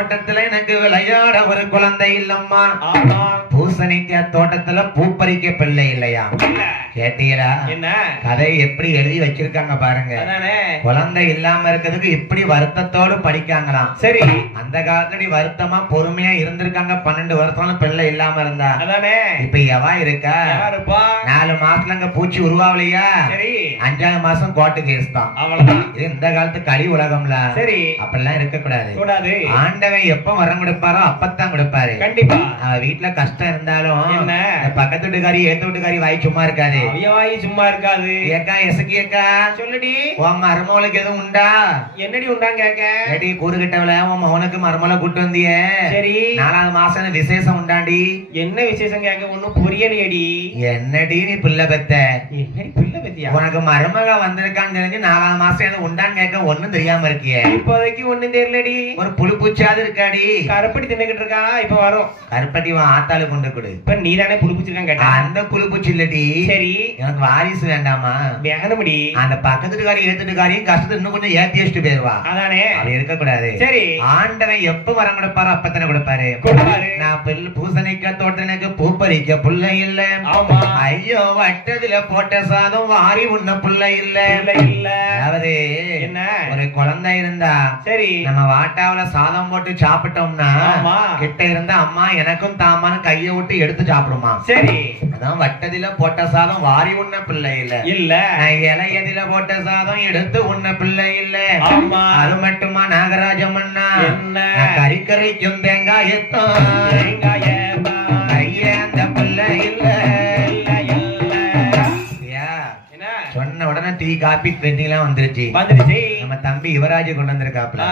தோட்டத்துல எனக்கு விளையாட ஒரு குழந்தை இல்லம்மா. பூசணிக்காய் தோட்டத்துல பூப்பறிக்க பிள்ளை இல்லையா? கேட்டீங்களா? என்ன கதை எப்படி எழுதி வச்சிருக்காங்க பாருங்க. குழந்தை இல்லாம இருக்கிறதுக்கு இப்படி வருத்தத்தோடு படிக்காங்களாம். சரி, அந்த காலத்துல வருத்தமா பொறுமையா இருந்திருக்காங்க. 12 வருஷம் பிள்ளை இல்லாம இருந்தா. இப்ப எவா இருக்கா? 4 மாசத்துல அங்க பூச்சி உருவாவலையா? 5ஆவது மாசம் கோட்டு கேஸ் தான். அவ்வளவுதான். இது இந்த காலத்து கலி உலகம்ல. சரி, அப்படிலாம் இருக்க கூடாது. ஆண்டவன் எப்ப வரம் கொடுப்பாரோ அப்பத்தான் கொடுப்பாரு. கண்டிப்பா. வீட்டுல கஷ்டம் இருந்தாலும் பக்கத்து வீட்டுக்காரி ஏத்து வீட்டுக்காரி வாய் சும்மா இருக்காது. வாய் சும்மா இருக்காது. ஏக்கா எசக்கி அக்கா சொல்லுடி, உன் மருமகளுக்கு எதுவும் உண்டா? என்னடி உண்டாங்க கேடி கூறுகிட்டவள உன் மகனுக்கு மருமலை கூட்டு வந்திய. சரி, 4ஆவது மாசம் விசேஷம் உண்டாண்டி. என்ன விசேஷம் கேட்க ஒண்ணும் புரியலையடி. என்னடி நீ பிள்ளை பெத்த? என்னடி பிள்ளை பெத்தியா? உனக்கு மருமக வந்திருக்கான்னு தெரிஞ்சு 4ஆவது மாசம் எதுவும் உண்டான்னு கேட்க ஒண்ணும் தெரியாம இருக்கிய. இப்போதைக்கு ஒண்ணும் தெரியலடி. ஒரு புழு பூச்சாது இருக்காடி. கருப்பட்டி தின்னுகிட்டு இருக்கா. இப்ப வரும் கருப்பட்டி ஆத்தாளு கொண்டு கொடு. இப்ப நீ தானே புழு பூச்சிருக்கான் கேட்ட. அந்த புழு பூச்சி இல்லடி. சரி, எனக்கு வாரிசு வேண்டாமா? வேணும்டி. அந்த பக்கத்துக்காரி ஏத்துட்டுக்காரியும் கஷ்டத்தை இன்னும் கொஞ்சம் ஏத்தி வச்சுட்டு போயிருவா. அதானே, அப்படி இருக்க கூடாது. சரி, ஆண்டவன் எப்ப வரம் கொடுப்பாரோ அப்பத்தானே கொடுப்பாரு. நான் பூசணிக்காய் தோட்டம் எனக்கு பூப்பறிக்க புள்ளை இல்ல. ஐயோ, வட்டதுல போட்ட சாதம் வாரி உண்ண புள்ளை இல்ல. அதாவது என்ன, ஒரு குழந்தை இருந்தா சரி நம்ம வாட்டாவில சாதம் போட்டு சாப்பிட்டோம்னா கிட்ட இருந்தா அம்மா எனக்கும் தாமான்னு கையை விட்டு எடுத்து சாப்பிடுமா. சரி, அதான் வட்டதில போட்ட சாதம் வாரி உண்ண பிள்ளை இல்ல. இலையதில போட்ட சாதம் எடுத்து உண்ண பிள்ளை இல்ல. அது மட்டுமா நாகராஜம் அண்ணா கறிக்கறிக்கும் தேங்காயத்தான் அந்த பிள்ளை இல்ல. சொன்ன உடனே டீ காபி ட்ரெண்டிங்லாம் வந்துருச்சு. நம்ம தம்பி யுவராஜ் கொண்டு வந்திருக்காப்ல.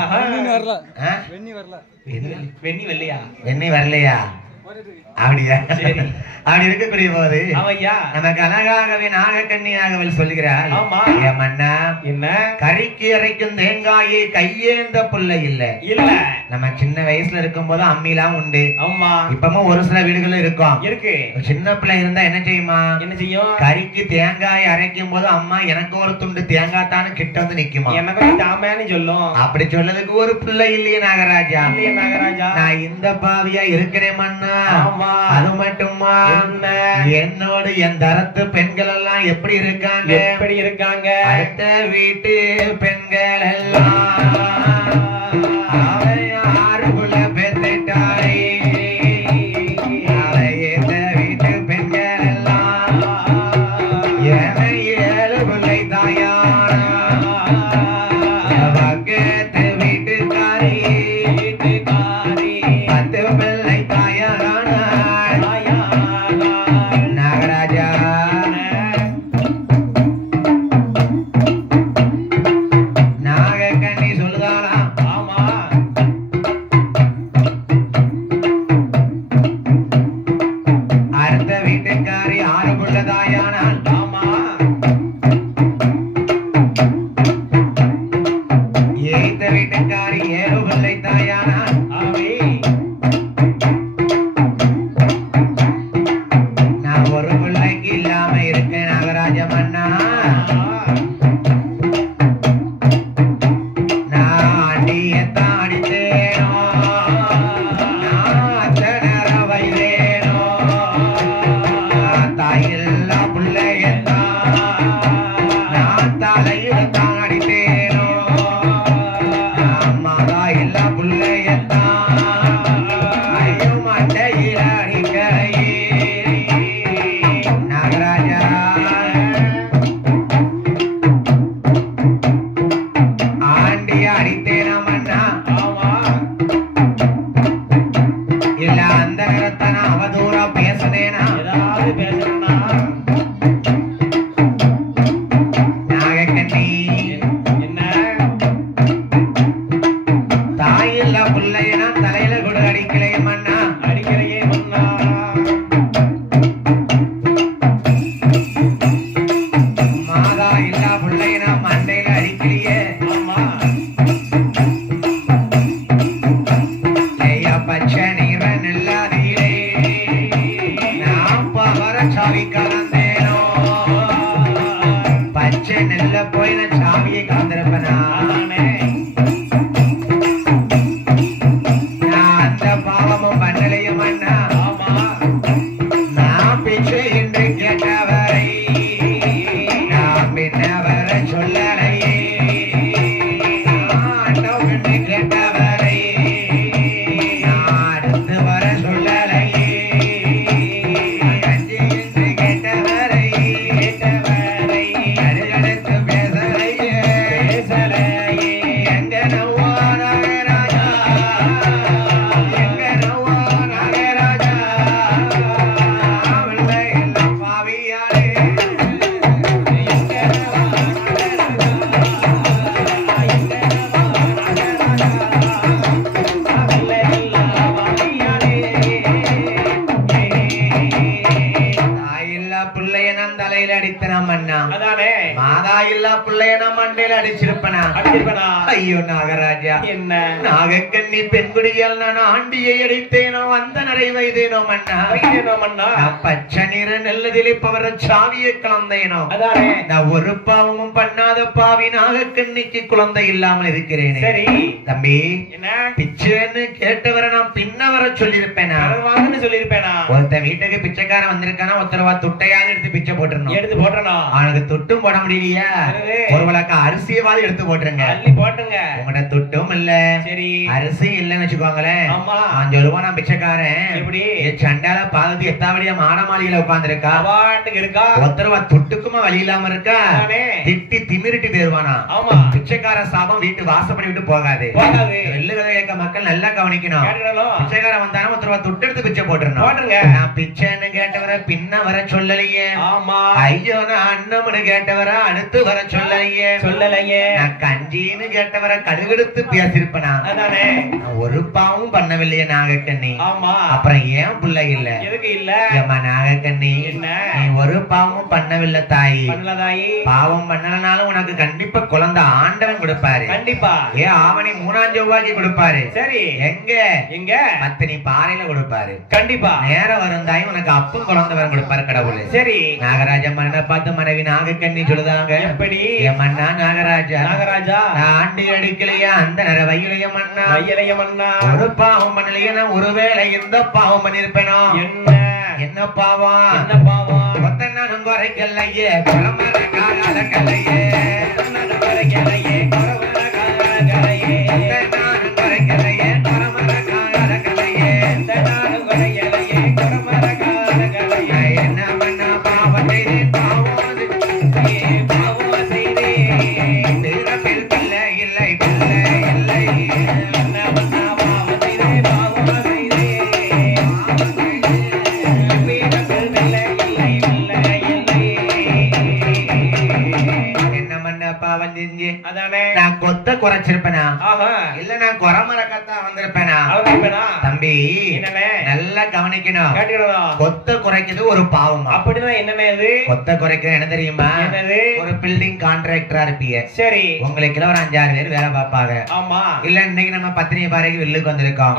வெண்ணி வரலையா? அப்படியா? அப்படி இருக்கக்கூடிய போது நமக்கு அழகாகவே நாகக்கண்ணியாகவே சொல்லுகிறாள். மன்னா என்ன கறிக்கு அரைக்கும் தேங்காயே கையேந்த புள்ளை இல்ல. இல்ல, நம்ம சின்ன வயசுல இருக்கும் போது அம்மிலாம் உண்டு. இப்பமும் ஒரு சில வீடுகள் இருக்கும். இருக்கு. சின்ன பிள்ளை இருந்தா என்ன செய்யுமா? என்ன செய்யும்? கறிக்கு தேங்காய் அரைக்கும் போது அம்மா எனக்கு ஒரு துண்டு தேங்காய் தானு கிட்ட வந்து நிக்குமா. எனக்கு தாமன்னு சொல்லும். அப்படி சொல்லதுக்கு ஒரு பிள்ளை இல்லையே நாகராஜா. நான் இந்த பாவியா இருக்கிறேன் மன்னா. அது மட்டுமா என்னோடு என் தரத்து பெண்கள் எல்லாம் எப்படி இருக்காங்க? அடுத்த வீட்டு பெண்கள் எல்லாம் ஆறுகுள்ள பெத்துட்டாரே. இந்த வீட்டு பெண்கள் எல்லாம் 7 பிள்ளை தாயான பக்கத்து வீட்டுக்காரி 10 பிள்ளை தாயான நாகராஜா. நாகக்கண்ணி சொல்லுதாளா? ஆமா. அடுத்த வீட்டுக்காரி 6 புள்ளதாயானால். ஆமா. ஏத்த வீட்டுக்காரி 7 பிள்ளை தாயானால். நான் ஒரு பிள்ளைக்கு இல்லாம இருக்கேன் நாகராஜ மன்னா. நான் அடியத்தான் அடித்தேனோ, நான் அத்தனர வைரேனோ, தாயில்லா பிள்ளையத்தான் நான் தலையில தான் அடித்தேனோ, அம்மாதா இல்லா பிள்ளையத்தான் ஐயோ மண்டையில அடிக்கையே. நாகராஜா ஆண்டிய அடித்தேனா மன்னா? இல்ல அந்த நேரத்தை நான் அவதூறா பேசுனேனா? ஏதாவது பேசுனா நாகக்கண்ணி என்ன தாயில்ல பிள்ளையனா தலையில கூட அடிக்கலையே மன்னா. அடிக்கலையே மன்னா. மாதா இல்லா பிள்ளையனா மண்டையில அடிக்கலையே. ஆமா. பச்சை நீர நெல்லாதீரே நான் பவர சாவி கலந்தேனோ. பச்சை நெல்ல போய் நான் சாவியை கலந்திருப்பேனா? பிள்ளைய நான் மண்டையில அடிச்சிருப்பனா? ஐயோ நாகராஜா, என்ன நாகக்கண்ணி பெண்குடியால் நான் ஆண்டியை அடித்தேனோ, அந்த நரை வைதேனோ மன்னா, நான் பச்சை நிற நெல்லதிலே பவர சாவியை கலந்தேனோ, நான் ஒரு பாவமும் பண்ணாத பாவி நாகக்கண்ணிக்கு குழந்தை இல்லாமல் இருக்கிறேன். சரி தம்பி, பிச்சைன்னு கேட்டவரை நான் பின்ன வர சொல்லிருப்பேனா? சொல்லிருப்பேனா? ஒருத்தன் வீட்டுக்கு பிச்சைக்காரன் வந்திருக்கானா, ஒருத்தரவா துட்டையாவது எடுத்து பிச்சை போட்டுறணும். எடுத்து போட்டணும். அவனுக்கு துட்டும் போட முடியலையா? ஒரு விளக்க அரிசியவாது எடுத்து போட்டுருங்க. போட்டுங்க. உங்கள்கிட்ட துட்டும் இல்ல, சரி அரிசி இல்லன்னு வச்சுக்கோங்களேன். அவன் சொல்லுவான், நான் பிச்சைக்காரன். எப்படி சண்டால பாதத்து எத்தாவடியா மாடமாளியில உட்கார்ந்து இருக்கா, ஒருத்தரவா துட்டுக்குமா வழி இல்லாம இருக்கா, திட்டி திமிரிட்டு தேர்வானா. பிச்சைக்கார சாபம் வீட்டு வாசப்படி விட்டு போகாது. வெள்ளு கதை கேட்க மக்கள் நல்லா கவனிக்கணும். பிச்சைக்காரன் வந்தாலும் ஒருத்தரவா துட்டு எடுத்து பிச்சை போட்டுருணும். நான் பிச்சைன்னு கேட்டவரை பின்ன வர சொல்லலையே. ஐயோ, நான் அண்ணம்னு கேட்டவரை அடுத்து வர சொல்லலையே. நான் கஞ்சின்னு கேட்டவரை கடுகெடுத்து பேசிருப்பனா? ஒரு பாவமும் பண்ணவில்லையே நாகக்கண்ணி. அப்புறம் ஏன் பிள்ளை இல்ல? ஏமா நாகக்கண்ணி, நீ ஒரு பாவமும் பண்ணவில்லை தாயி. பாவம் பண்ணலனாலும் உனக்கு கண்டிப்பா குழந்தை ஆண்டவன் கொடுப்பாரு. கண்டிப்பா. ஏன் ஆவணி 3ஆம் செவ்வாய்க்கு கொடுப்பாரு. சரி, எங்க எங்க மத்தனி பாறையில கொடுப்பாரு. கண்டிப்பா நேரம் வரும் தாய், உனக்கு அப்பம் குழந்தை வரம் கொடுப்பாரு கடவுள். சரி, நாகராஜா மன்ன பார்த்து மனைவி நாகக்கண்ணி சொல்லுதாங்க, எப்படி என் மன்னா நாகராஜா, நாகராஜா நான் ஆண்டி அடிக்கலையா, அந்த நேர வையிலைய மன்னா, வையிலைய மன்னா, ஒரு பாவம் பண்ணலையே, நான் ஒருவேளை எந்த பாவம் பண்ணிருப்பேனோ? என்ன என்ன பாவம்? என்ன பாவம்? ஒத்தனானும் குறைக்கலையே, குறமர கால கலையே, ஒத்தனானும் குறைக்கலையே, குறமர கால கலையே, ஒத்தனானும் குறைக்கலையே, குறமர கால கலையே, ஒத்தனானும் குறைக்கலையே, குறமர கால கலையே. என்ன பண்ண பாவம் செய்தே, பாவம் செய்தே, பிறப்பில் பிள்ளை இல்லை, பிள்ளை இல்லை. என்ன பண்ண பாவம் செய்தே, பாவம் செய்தே, பிறப்பில் பிள்ளை இல்லை, பிள்ளை இல்லை. என்ன பண்ண பாவம் செஞ்சு நான் கொத்த குறைச்சிருப்பேனா? இல்ல நான் குறமரக்கத்தான் வந்திருப்பேனா? தம்பி நல்லா கவனிக்கணும். கொத்த குறைக்கிறது ஒரு பாவம். அப்படின்னா என்னது கொத்த குறைக்கிறது? என்ன தெரியுமா? ஒரு பில்டிங் கான்ட்ராக்டரா இருப்பீங்க. சரி, உங்களுக்கு ஒரு 5-6 பேர் வேலை பார்ப்பாங்க. ஆமா. இல்ல இன்னைக்கு நம்ம பத்தினி பாறைக்கு வில்லுக்கு வந்திருக்கோம்.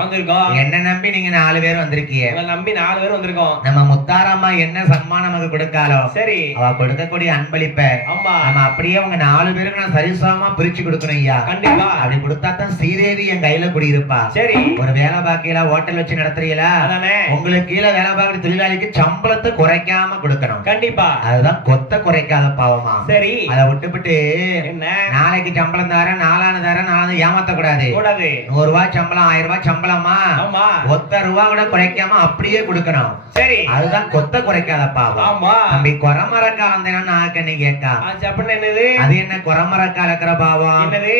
என்ன நம்பி நீங்க 4 பேர் வந்திருக்கீங்க. நம்பி 4 பேர் வந்திருக்கோம். நம்ம முத்தாரம்மா என்ன சன்மானம் நமக்கு கொடுக்காலோ, சரி அவ கொடுக்கக்கூடிய அன்பளிப்ப நம்ம அப்படியே அவங்க 4 பேருக்கு நான் சரிசமமா பிரிச்சு கொடுக்கணும் ஐயா. கண்டிப்பா. அப்படி கொடுத்தா தான் ஸ்ரீதேவி என் கையில குடியிருப்பா. சரி, ஒரு வேலை பாக்கியில ஹோட்டல் வச்சு நடத்துறீங்களா, உங்களுக்கு கீழே வேலை பார்க்கிற தொழிலாளிக்கு சம்பளத்தை குறைக்காம கொடுக்கணும். கண்டிப்பா. அதுதான் கொத்த குறைக்காத பாவமா. சரி, அதை விட்டுவிட்டு நாளைக்கு சம்பளம் தரேன், நாளான தரேன், நாளான ஏமாத்த கூடாது. 100 ரூபாய் சம்பளம், 1000 ரூபாய் சம்பளமா, ஒத்த ரூபா கூட குறைக்காம அப்படியே கொடுக்கணும். சரி, அதுதான் கொத்த குறைக்காத பாவம். ஆமா. தம்பி குறமரக்கா வந்தேன்னா நாகக்கண்ணி கேட்கா, அது என்ன குறமரக்கா இருக்கிற பாவம்? என்னது?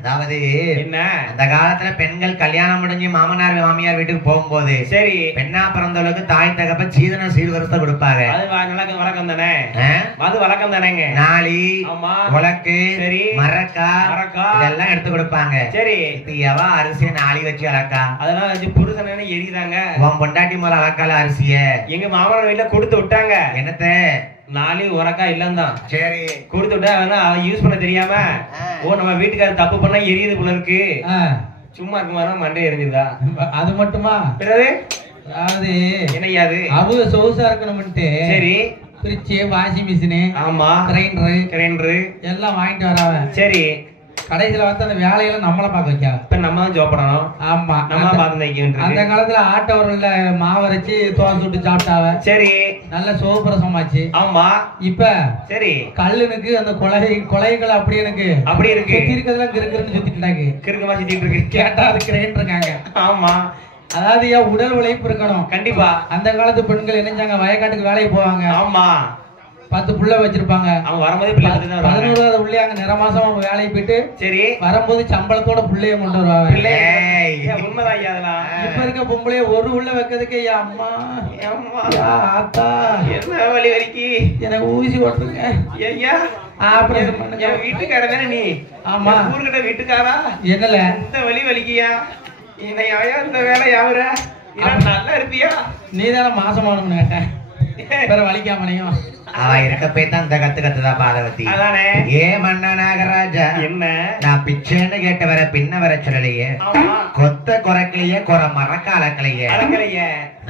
அதாவது என்ன, அந்த காலத்துல பெண்கள் கல்யாணம் முடிஞ்சு மாமனார் மாமியார் வீட்டுக்கு போகும்போது, சரி பெண்ணா பிறந்தவளுக்கு தாய் தகப்ப சீதன சீர்வரிசை கொடுப்பாங்க. அது வழக்கம் தானே? அது வழக்கம் தானேங்க. நாளி, உலக்கு, சரி மரக்கா, இதெல்லாம் எடுத்து கொடுப்பாங்க. சரி, எவா அரிசிய நாளி வச்சு அழக்கா, அதெல்லாம் வச்சு புருஷன் எரியுதாங்க. உன் பொண்டாட்டி மேல அழக்கால அரிசிய எங்க மாமனார் வீட்டுல கொடுத்து விட்டாங்க. என்னத்த நாளி உரக்கா இல்லந்தான். சரி, கொடுத்து விட்டா யூஸ் பண்ண தெரியாம, ஓ நம்ம வீட்டுக்காரர் தப்பு பண்ணா எரியுது போல இருக்கு. சும்மா இருக்குமா மண்டை எரிஞ்சுதா? அது மட்டுமா? பிறகு அதாவது என்னையாது அவங்க சொகுசா இருக்கணும்ட்டு சரி பிரிட்ஜ், வாஷிங் மிஷின், ஆமா கிரைண்டரு எல்லாம் வாங்கிட்டு வராங்க. சரி, கடைசியில வந்து அந்த வேலையெல்லாம் நம்மள பாக்க வைக்க, இப்ப நம்ம தான் ஜோப்படணும். ஆமா, நம்ம பாத்து. அந்த காலத்துல ஆட்டோவர்ல மாவு அரைச்சு தோசை சுட்டு சாப்பிட்டாவ. சரி, நல்ல சோபரசமாச்சு. ஆமா. இப்ப சரி கல்லுனுக்கு அந்த கொலைகள் அப்படி எனக்கு அப்படி இருக்கு, இருக்கிறதுலாம் கிருக்குன்னு சுத்திட்டாங்க. கிருக்கமா சுத்திட்டு இருக்கு. கேட்டா அது கிரைண்ட் இருக்காங்க. ஆமா. அதாவது உடல் உழைப்பு இருக்கணும். கண்டிப்பா. அந்த காலத்து பெண்கள் என்னஞ்சாங்க, வயக்காட்டுக்கு வேலைக்கு போவாங்க. ஆமா. 10 புள்ள வச்சிருப்பாங்க. அவங்க வரும்போது 11வது புள்ளை அங்க நிற மாசம் அவங்க வேலைக்கு போயிட்டு, சரி வரும்போது சம்பளத்தோட புள்ளைய கொண்டு வருவாங்க. உண்மைதான் ஐயா. அதெல்லாம் இப்ப இருக்க பொம்பளைய ஒரு உள்ள வைக்கிறதுக்கு அம்மா ஆத்தா என்ன வலி வலிக்கு எனக்கு ஊசி ஓட்டுங்க ஐயா. என் வீட்டுக்கார தானே நீ? ஆமா. ஊர்கிட்ட வீட்டுக்காரா? என்னல இந்த வலி வலிக்கியா? என்னையா இந்த வேலை யாவர நல்லா இருப்பியா? நீ தானே மாசமானு கேட்டேன். வேற வலிக்காமலையும் அவ இருக்க போய்தான் இந்த கத்துதா பாதவதி. ஏ மன்ன நாகராஜா, என்ன நான் பிச்சைன்னு கேட்டு வர பின்ன வர சொல்லலையே, கொத்த குறைக்கலையே, குறை மறக்க அளக்கலையே.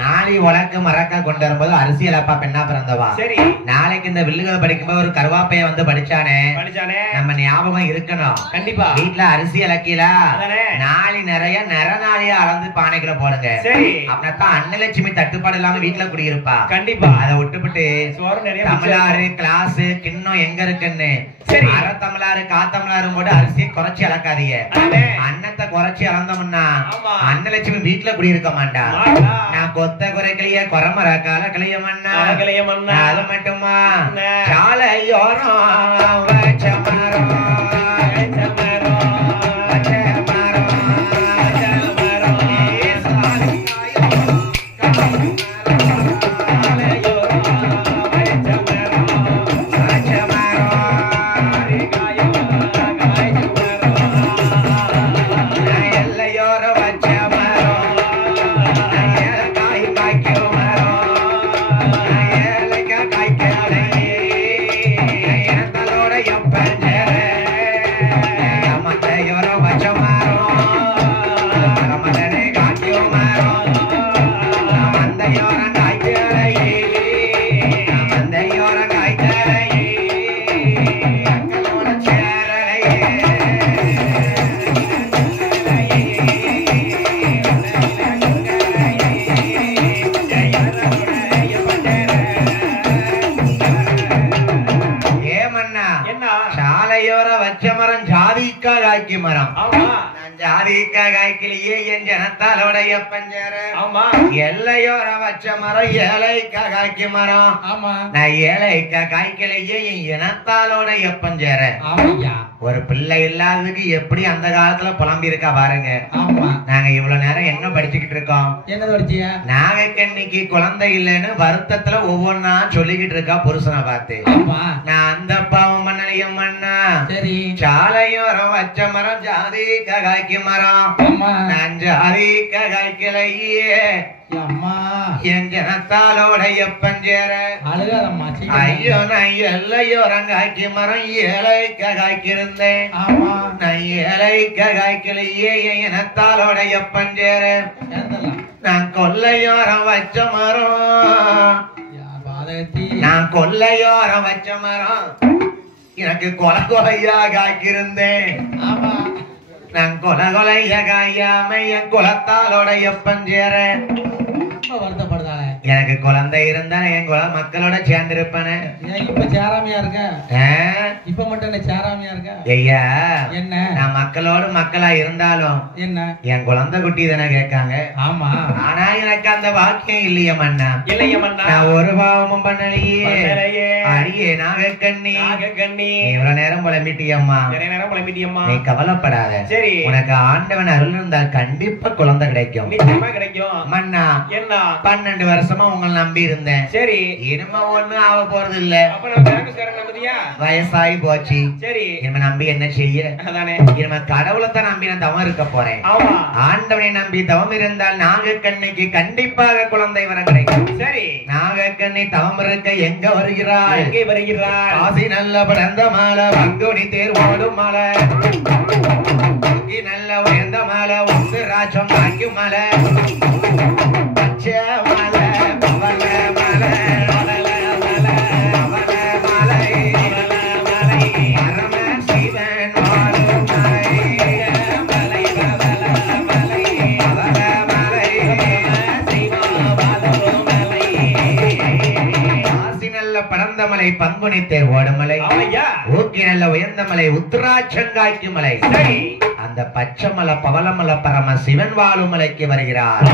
நாளை உலக்கு மறக்க கொண்டு வரும்போது அரசியல் அப்பா பெண்ணா பிறந்தவா. சரி, நாளைக்கு இந்த வில்லுகள் படிக்கும்போது ஒரு கருவாப்பைய வந்து படிச்சானே, நம்ம ஞாபகம் இருக்கணும். கண்டிப்பா வீட்டுல அரிசி இலக்கில நாளை நிறைய நிறநாளியா அளந்து பானைக்குள்ள போடுங்க. சரி, அப்படின்னா அன்னலட்சுமி தட்டுப்பாடு இல்லாம வீட்டுல குடியிருப்பா. கண்டிப்பா அதை விட்டுவிட்டு தமிழாறு கிளாஸ் கிண்ணம் எங்க இருக்குன்னு அரை தமிழாறு காத்தமிழாறு போட்டு அரிசியை குறைச்சி அளக்காதீங்க. அன்னத்தை குறைச்சி அளந்தோம்னா அன்னலட்சுமி வீட்டுல குடியிருக்க மாட்டா. நான் கொத்த குறைக்கலையே, குறமரக்கால கிளையமண்ணா கிளையமண்ணா. அது மட்டுமா சாலையோரம் வச்ச மரம் மரம். ஜாதிக்கா காய்க்கலையே என் ஜனத்தாலோடைய பஞ்சர. எல்லையோர வச்ச மரம் ஏழைக்கா காய்க்கு மரம். நான் ஏழைக்கா காய்க்கலையே என் இனத்தாலோடைய பஞ்சர. ஒரு பிள்ளை இல்லாததுக்கு எப்படி அந்த காலத்துல புலம்பி இருக்கா பாருங்க. நாங்க இவ்வளவு நேரம் என்ன படிச்சுக்கிட்டு இருக்கோம்? என்ன படிச்சியா? நாகக்கண்ணிக்கு குழந்தை இல்லைன்னு வருத்தத்துல ஒவ்வொன்னா சொல்லிக்கிட்டு இருக்கா புருஷனை பார்த்து. நான் அந்த பாவம் பண்ணலையும் மண்ணா. சரி, சாலையோரம் வச்ச மரம் ஜாதி காய்க்கு மரம். நான் ஜாதி காய்க்கலையே என் ஜனத்தாலோடைய பஞ்சேர. ஐயோ நான் எல்லையோரம் காய்க்கு மரம் ஏழைக்க காய்க்கிருந்தேன். நான் ஏழைக்க காய்க்கலையே என் இனத்தாலோடைய பஞ்சேர. நான் கொல்லையோரம் வச்ச மரம், நான் கொல்லையோரம் வச்ச மரம் எனக்கு கொலை கொலையா காய்க்கிருந்தேன். நான் கொலை கொலையா காயாம என் குலத்தாலோடைய பஞ்சேர. வருத்தப்படுதாங்க. எனக்கு குழந்தை இருந்தா என் மக்களோட சேர்ந்திருப்பேன். இப்ப சேராமையா இருக்க? இப்ப மட்டும் சேராமையா இருக்க? ஐயா என்ன, நான் மக்களோடு மக்களா இருந்தாலும் என்ன என் குழந்தை குட்டி தானே கேட்காங்க. ஆமா, ஆனா எனக்கு அந்த வாக்கியம் இல்லையே மண்ணா. இல்லையே மண்ணா, நான் ஒரு பாவமும் பண்ணலையே. அடியே நாகக்கண்ணி, நாகக்கண்ணி இவ்வளவு நேரம் புலம்பிட்டியம்மா. நீ கவலைப்படாத. சரி, உனக்கு ஆண்டவன் அருள் இருந்தால் கண்டிப்பா குழந்தை கிடைக்கும். நிச்சயமா கிடைக்கும் மண்ணா. என்ன 12 வருஷமா உங்களை நம்பி இருந்தேன். சரி, இனிமே ஒண்ணு ஆக போறது இல்ல. வயசாகி போச்சு. சரி, இனிமே நம்பி என்ன செய்ய? இனிமே கடவுளைத்தான் நம்பி நான் தவம் இருக்க போறேன். ஆண்டவனை நம்பி தவம் இருந்தால் நாகக்கண்ணிக்கு கண்டிப்பாக குழந்தை வர கிடைக்கும். சரி, நாகக்கண்ணி தவம் இருக்க எங்க வருகிறாள்? எங்கே வருகிறாள்? காசி நல்ல படந்த மாலை, பங்குனி தேர் ஓடும் மாலை, நல்ல உயர்ந்த மாலை, உந்து ராஜம் காய்க்கும் மாலை, படந்தமலை, பங்குனி தேர் ஓடுமலை, ஊக்கி நல்ல உயர்ந்த மலை, உத்திராட்சங்காய்க்கு மலை, அந்த பச்சைமலை பவளமலை பரம சிவன் வாழும் மலைக்கு வருகிறார்.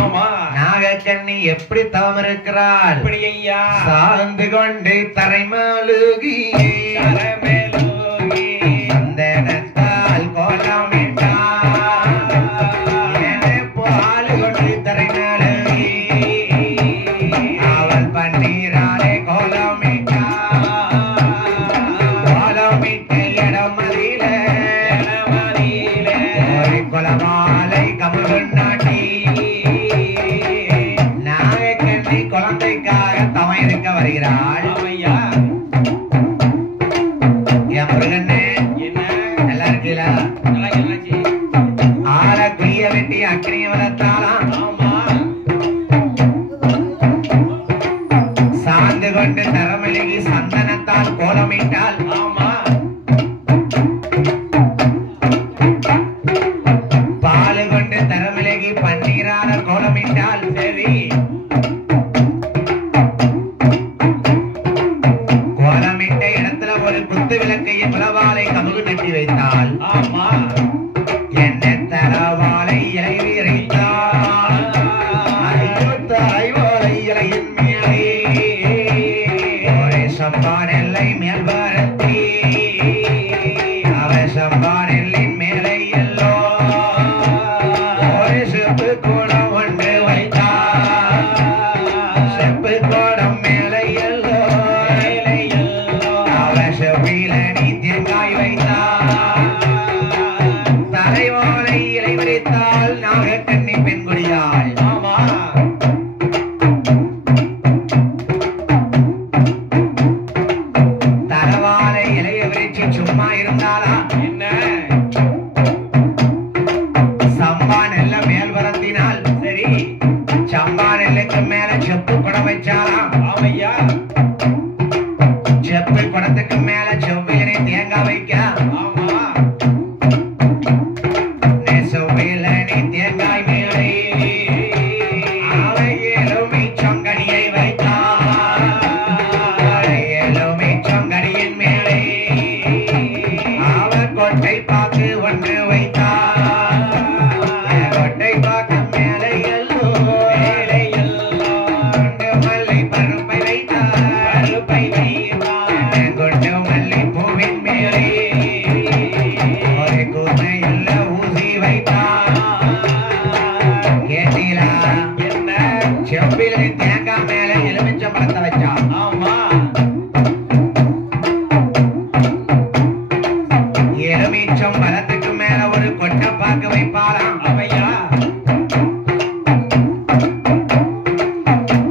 நாகக்கண்ணி எப்படி தவம் இருக்கிறாள்? சார்ந்து கொண்டு தரைமலுகி சந்தனத்தால் கோலமிட்டாள், பால் கொண்டு தரைமலுகி அவள் பன்னீராலே கோலமிட்டாள், கோலமிட்ட இடமதில குலமாலை கமுகன் நாட்டி நாகக்கண்ணி குழந்தைக்காக தவம் இருக்க வருகிறாள். கோலத்தாலாம் சார்ந்து கொண்டு தரமிழகி சந்தனத்தால் கோலமிட்டால் பாலு கொண்டு தரமிழகி பன்னீரான கோலமிட்டால் சரி கோலமிட்ட இடத்துல ஒரு குத்து விளக்கையை புலவாலை கமுகு நட்டி வைத்தால் என்ன தரவாலை இலை விரைத்தால் தாய்வாலை இலையின் மேலே ஒரு சம்பான் எல்லை மேல் பரத்தி அவ சம்பான் எல்லின் மேலே எல்லோ ஒரு செப்பு கோலம் ஒன்று வைத்தார் செப்பு கோலம் மேலே எல்லோ அவ செவ்வில நீ தேங்காய் வைத்தார் தலைவாலை இலை விரித்தால் நாகக்கண்ணி பெண்குடியாள் தரவாலை இலைய விரிச்சு சும்மா இருந்தாளா என்ன சம்பா நெல்ல மேல் வரத்தினால் சரி சம்பா நெல்லுக்கு மேல செப்பு குடம் வச்சாலாம் ஆமையா செப்பு குடத்துக்கு மேல செவ்வியனை தேங்காய் வைக்க ஆமா நெசவில நீ தேங்காய் மேலே அவை எலுமி சொங்கடியை வைத்தார் எலுமி சொங்கடியின் மேலே அவர் கொட்டை பாக்கு ஒன்று வைத்தார் கொட்டை பாக்கு மேலே எல்லோ கொண்டு மல்லி பருப்பை வைத்தார் கொண்டு மல்லி பூவின் மேலே ஒரு கூனை இல்ல ஊசி வைத்தார் கேட்டீரா என்ன செம்பில தேங்காய் மேல எலுமிச்சம் பழத்தை வச்சா ஆமா எலுமிச்சம் பழத்துக்கு மேல ஒரு கொட்டை பாக்கு வைப்பாராம் அவையா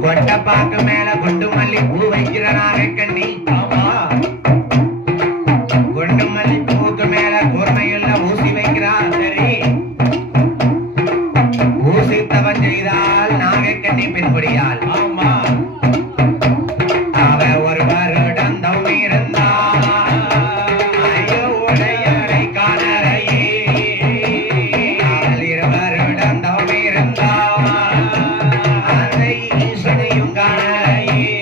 கொட்டை பாக்கு மேல குண்டு மல்லி பூ வைக்கிற நாகக்கண்ணி ஆமா குண்டு மல்லி பூவுக்கு மேல கூர்மையுள்ள ஊசி வைக்கிறார் சரி ஊசி தவம் செய்தால் நாகக்கண்ணி பெண்குடியாள் ஆமா அவ ஒரு வருடம் தவம் இருந்தாள் ஐயோ உடையடை காணலையே அவள் 2 வருடம் தவம் இருந்தாள் அந்த ஈசனையும் காணலையே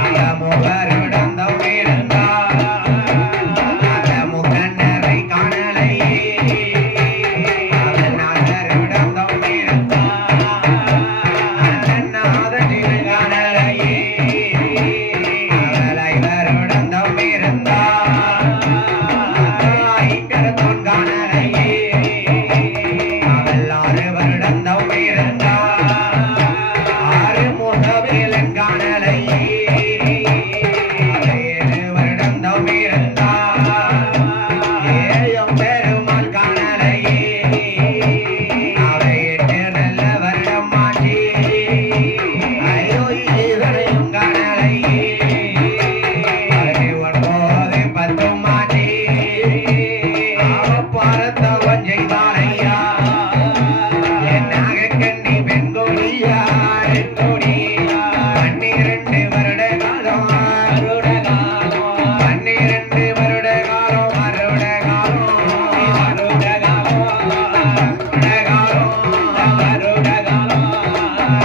அவ 3 வருடம் தவம் இருந்தாள் அந்த முகண்ணரை காணலையே அவள் 4 வருடம் தவம் இருந்தாள் அந்த நாதனை காணலையே அவள் 5 வருடம் தவம் இருந்தாள் ஐங்கரத்தோன் காணலையே அவள் 6 வருடம் தவம் இருந்தாள் 6 முகவேலன் காணலையே அவள் 7 வருடம் தவம் இருந்தாள் 7 பெருமாள் காணலையே அவள் 8 நல்ல வருடம் ஆச்சு ஐயோ ஈசனையும் காணலையே அவள் 9 10 ஆச்சு அவ பாரத்தவன் செய்தாளையா என் நாகக்கண்ணி பெண்கொடியாள் 12 வருட காலம் 12 வருட காலம் வருட காலம்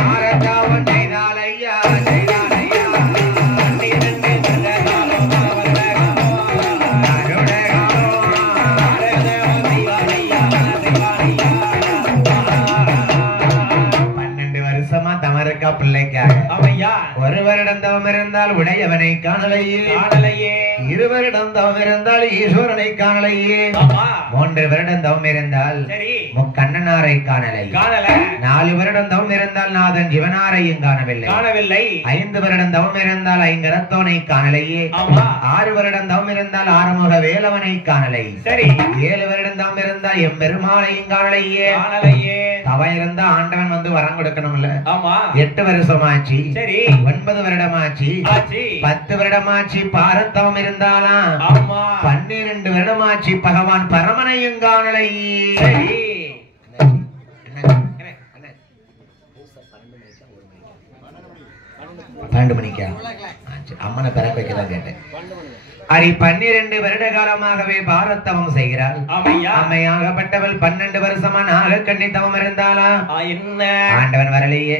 பாரத்தவன் செய்தாளையா 12 வருட காலம் வருட வருஷமா தமருக்கா பிள்ளைக்காக ஆமையா 1 வருடம் தவம் இருந்தால் உடையவனை காணலையே 2 வருடம் தவம் இருந்தால் ஈஸ்வரனை காணலையே ஆமா 3 வருடம் தவம் இருந்தால் சரி முக்கண்ணனாரை காணலை காணல 4 வருடம் தவம் இருந்தால் நாதன் ஜீவனாரையும் காணவில்லை 5 வருடம் தவம் இருந்தால் ஐங்கரத்தோனை காணலையே ஆமா 6 வருடம் தவம் இருந்தால் ஆறுமுக வேலவனை காணலை சரி 7 வருடம் தவம் இருந்தால் எம்பெருமானையும் காணலையே தவம் இருந்தா ஆண்டவன் வந்து வரம் கொடுக்கணும்ல ஆமா 8 வருஷமாச்சு சரி 9 வருடமாச்சு 10 வருடமாச்சு பாரத்தவம் இருந்தாலாம் ஆமா 12 வருடமாச்சு பகவான் பரமனையும் காணலை சரி என்ன 12 மணிக்கா? அம்மனை பிறக்க வைக்கதான் கேட்டேன். அரி 12 வருட காலமாகவே பாரத்தவம் செய்கிறாள். அம்மையாகப்பட்டவள் 12 வருஷமா நாகக்கண்ணி தவம் இருந்தாளா? ஆண்டவன் வரலையே.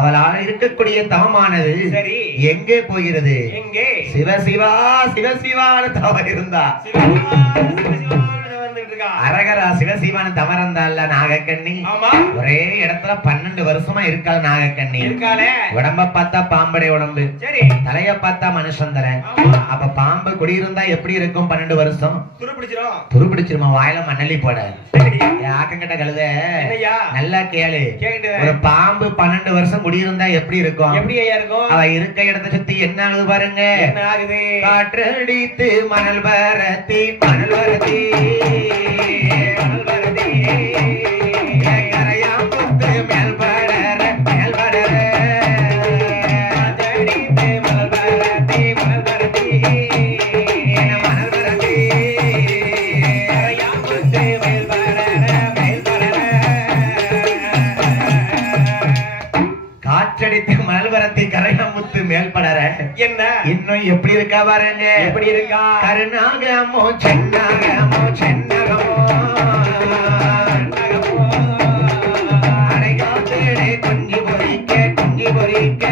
அவளால் இருக்கக்கூடிய தவமானது எங்கே போகிறது? சிவசிவா சிவசிவான தவம் இருந்தா. அரகரா சிவசிவான தவறந்தால நாகக்கண்ணி ஒரே இடத்துல 12 வருஷமா இருக்காள். நாகக்கண்ணி உடம்ப பார்த்தா பாம்படைய உடம்பு, தலைய பார்த்தா மனுஷன் தர. அப்ப பாம்பு குடியிருந்தா எப்படி இருக்கும்? 12 வருஷம் துருப்பிடிச்சிருமா? வாயில மண்ணலி போட. ஆக்கங்கிட்ட கழுத நல்லா கேளு. ஒரு பாம்பு 12 வருஷம் குடியிருந்தா எப்படி இருக்கும்? அவ இருக்க இடத்தை சுத்தி என்ன ஆகுது பாருங்க. காற்றடித்து மணல் வரத்தி மணல் வரத்தி காற்றடித்து மல்வரத்தி கரையாமுத்து மேல்படற. என்ன இன்னும் எப்படி இருக்கா பாருங்க. எப்படி இருக்கா? கருநாகமோ சென்னாகமோ சென்னகமோ அரைகாத்தேடே குஞ்சி பொறிக்க குஞ்சி பொறிக்க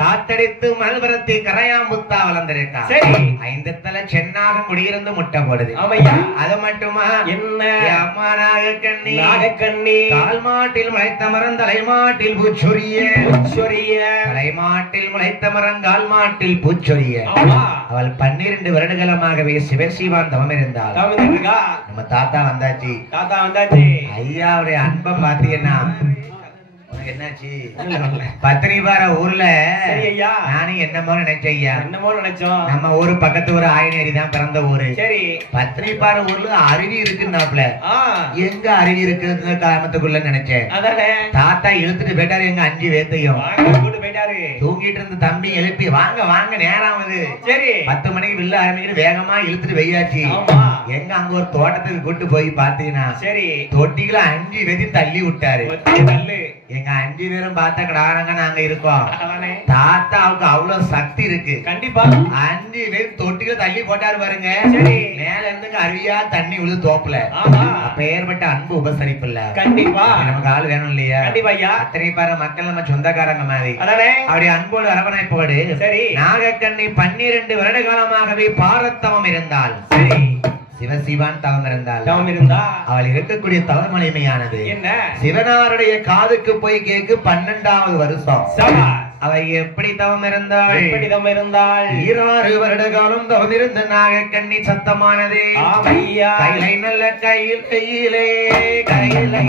காத்தடித்து மல்வரத்தி கரையாம்புத்தா வளர்ந்திருக்கா. ஐந்தத்துல சென்னாக முடியிருந்து முட்டை போடுது. அது மட்டுமா? என்ன அம்மா நாகக்கண்ணி நாகக்கண்ணி கால் மாட்டில் முளைத்த மரம் தலைமாட்டில் பூச்சொரிய தலைமாட்டில் முளைத்த மரம் கால் மாட்டில் பூச்சொரிய. அவள் 12 வருடகாலமாகவே சிவசிவான் தவம் இருந்தாள். நம்ம தாத்தா வந்தாச்சு. ஐயாவுடைய அன்பம் பாத்தீங்கன்னா என்னாச்சு? பத்திரிபார ஊர்ல நானும் என்னமோ நினைச்சோம். நம்ம ஊரு பக்கத்து ஊரு ஆயனேரி தான் பிறந்த ஊரு. சரி, பத்திரிபார ஊர்ல அருவி இருக்குன்னாப்ல. எங்க அருவி இருக்குன்னு கிராமத்துக்குள்ள நினைச்சேன். தாத்தா இழுத்துட்டு போயிட்டாரு எங்க 5 பேத்தையும். தூங்கிட்டு இருந்த தம்பி எழுப்பி வாங்க வாங்க நேரம் ஆகுது. சரி, 10 மணிக்கு வில்ல ஆரம்பிக்கிட்டு வேகமா இழுத்துட்டு வெய்யாச்சு. எங்க அங்க ஒரு தோட்டத்துக்கு கூட்டு போய் பாத்தீங்கன்னா சரி தொட்டிகளை 5 பேத்தையும் தள்ளி விட்டாரு. எங்க 5 பேரும் பார்த்த கடாரங்க நாங்க இருக்கோம். தாத்தாவுக்கு அவ்வளவு சக்தி இருக்கு. கண்டிப்பா 5 பேரும் தொட்டிகளை தள்ளி போட்டாரு பாருங்க. மேல இருந்து அருவியா தண்ணி விழு தோப்புல. அப்பேற்பட்ட அன்பு உபசரிப்பு இல்ல. கண்டிப்பா நமக்கு ஆள் வேணும் இல்லையா? கண்டிப்பா. அத்தனை பாரு மக்கள் நம்ம சொந்தக்காரங்க மாதிரி அவருடைய அன்போடு அரவணைப்போடு சரி நாகக்கண்ணி 12 வருட காலமாகவே பாரத்தவம் இருந்தால் சிவசிவான் தவம் இருந்தால் அவள் இருக்கக்கூடிய தவமலைமையானது என்ன? சிவனாருடைய காதுக்கு போய் கேக்கு 12வது வருஷம் அவை எப்படி தவம் இருந்தாள்? எப்படி தவம் இருந்தாள்? 26 வருட காலம் தவம் இருந்த நாகக்கண்ணி சத்தமானது. ஆமையா கைலை நல்ல கையில் கையிலே கையிலே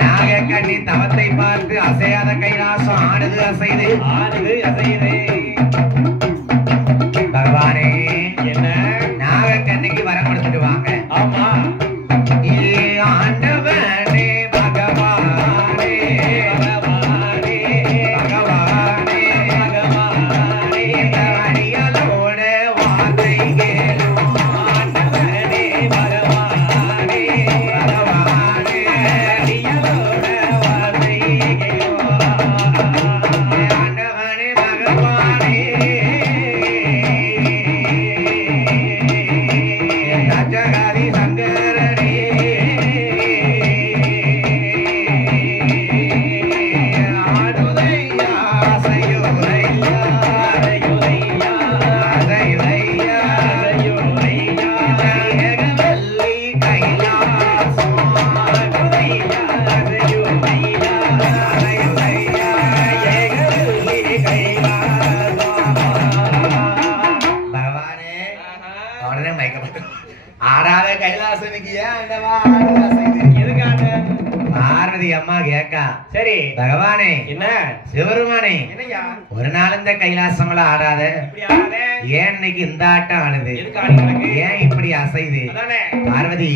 நாகக்கண்ணி தவத்தை பார்த்து அசையாத கைலாசம் ஆடுது அசைது ஆடுது அசைது. பகவானே என்ன நாகக்கண்ணிக்கு வரம் கொடுத்துட்டு வாங்க. ஆமா ஆண்டவனே பகவானே பகவானே பகவானே பகவானே அடியாளோட வார்த்தை கேளும். ஆண்டவனே பகவானே பகவானே அடியாளோட வார்த்தை கேளும். ஆண்டவனே பகவானே ராஜகாதி சங்கரனே ஆடுதையா செய்யுதையா செய்யுதையா செய்யுதையா செய்யுதையா ஏகவல்லி கைலாசம் ஆடுதையா செய்யுதையா செய்யுதையா ஏகவல்லி கைலாசம். பகவானே உடனே மயக்கப்பட்டு ஆடாத கைலாசனுக்கு ஏன் எதுக்காக பார்வதி அம்மா கேக்கா. சரி பகவானே என்ன சிவருமானே ஒரு நாள் இந்த கைலாசம்ல ஆடாத ஏன் இன்னைக்கு இந்த ஆட்டம் ஆடுது? ஏன் இப்படி அசைது? பார்வதி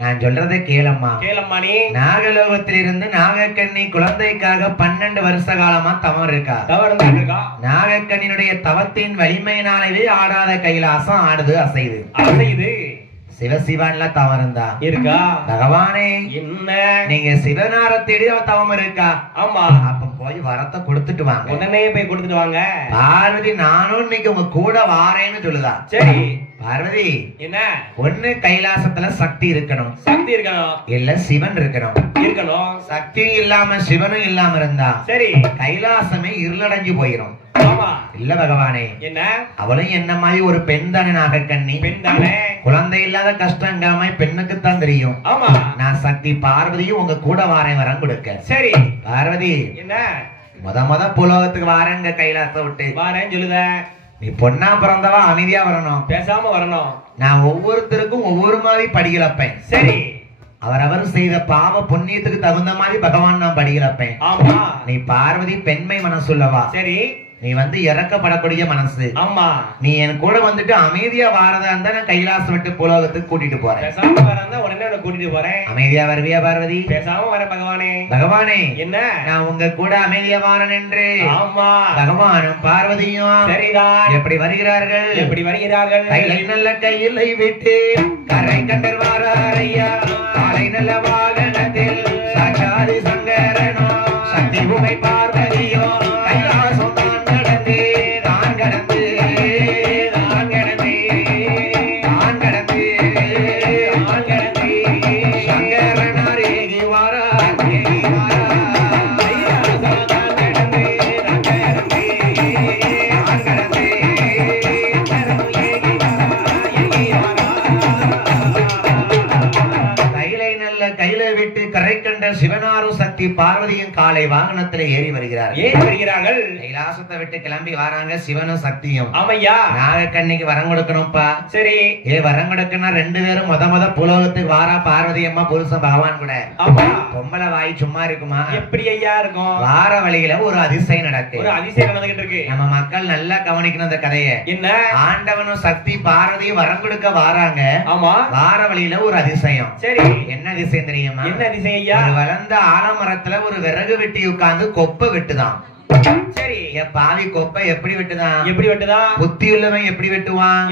நான் சொல்றதை கேளம்மா. கேளம்மா. நாகலோகத்திலிருந்து நாகக்கண்ணி குழந்தைக்காக 12 வருஷ காலமா தவம் இருக்கா. நாகக்கண்ணினுடைய தவத்தின் வலிமையினாலே ஆடாத கைலாசம் ஆடுது அசைது அசைது. சிவசிவான்ல தவம் இருந்தா இருக்கா. பகவானே என்ன நீங்க சிவனார தேடி தவம் இருக்கா. ஆமா அப்ப போய் வரத்தை கொடுத்துட்டு வாங்க. உடனே போய் கொடுத்துட்டு வாங்க. பார்வதி நானும் இன்னைக்கு உங்க கூட வாரேன்னு சொல்லுதா. சரி பார்வதி என்ன ஒண்ணு கைலாசத்துல சக்தி இருக்கணும். சக்தி இருக்கணும் இல்ல சிவன் இருக்கணும். இருக்கணும் சக்தி இல்லாம சிவனும் இல்லாம இருந்தா சரி கைலாசமே இருளடைஞ்சு போயிரும். இல்ல பகவானே என்ன அவளும் என்ன மாதிரி ஒரு பெண் தானே நாகக்கண்ணி. பெண் தானே குழந்தை இல்லாத கஷ்டங்காம பெண்ணுக்குத்தான் தெரியும். ஆமா நான் சக்தி பார்வதியும் உங்க கூட வாரேன் வரம் கொடுக்க. சரி பார்வதி என்ன முத புலோகத்துக்கு வாரேங்க கைலாசத்தை விட்டு வாரேன்னு சொல்லுத. நீ பொண்ணா பிறந்தவா அமைதியா வரணும் பேசாம வரணும். நான் ஒவ்வொருத்தருக்கும் ஒவ்வொரு மாதிரி படிகளப்பேன். சரி அவரவர் செய்த பாவ புண்ணியத்துக்கு தகுந்த மாதிரி பகவான் நான் படிகளப்பேன். ஆமா நீ பார்வதி பெண்மை மனசுள்ளவா. சரி நீ வந்து இறக்கப்படக்கூடிய மனசு. ஆமா நீ என் கூட வந்துட்டு அமைதியா வாரதா இருந்தா நான் கைலாசம் விட்டு புலோகத்துக்கு கூட்டிட்டு போறேன். பேசாம வரதா உடனே கூட்டிட்டு போறேன். அமைதியா வருவியா பார்வதி? பேசாம வர பகவானே. பகவானே என்ன நான் உங்க கூட அமைதியா வாரன் என்று. ஆமா பகவானும் பார்வதியும் சரிதான் எப்படி வருகிறார்கள் எப்படி வருகிறார்கள். கைலை நல்ல கையிலை விட்டு கரை கண்டர் வாரையா. காலை நல்ல வாகனத்தில் சாட்சாதி சங்கரனோ சக்தி உமை பார்வதியோ கைலாசம் தான் கடந்து சக்தி பார்வதியும் காலை வாகனத்துல ஏறி வருகிறார்கள். கைலாசத்தை விட்டு கிளம்பி வராங்க சிவனும் சக்தியும். ஆமையா நாகக்கண்ணிக்கு வரம் கொடுக்கணும்ப்பா. சரி வரம் கொடுக்கணும்னா 2 பேரும் முத புலோகத்துக்கு வாரா பார்வதி அம்மா புருஷன் பகவான் கூட. பொம்பளை வாய் சும்மா இருக்குமா? எப்படி ஐயா இருக்கும்? வார வழியில ஒரு அதிசயம் நடந்துகிட்டு இருக்கு. நம்ம மக்கள் நல்லா கவனிக்கணும் அந்த கதையை. என்ன? ஆண்டவனும் சக்தி பார்வதியும் வரம் கொடுக்க வாராங்க. ஆமா. வார வழியில ஒரு அதிசயம். சரி என்ன அதிசயம் தெரியுமா? என்ன அதிசயம் ஐயா? வளர்ந்த ஆலமரத்துல ஒரு விறகு வெட்டி உட்கார்ந்து கொப்பை வெட்டுதான். சரி பாவி கொப்பை எப்படி வெட்டுதான்? புத்தி உள்ளவன் எப்படி வெட்டுவான்?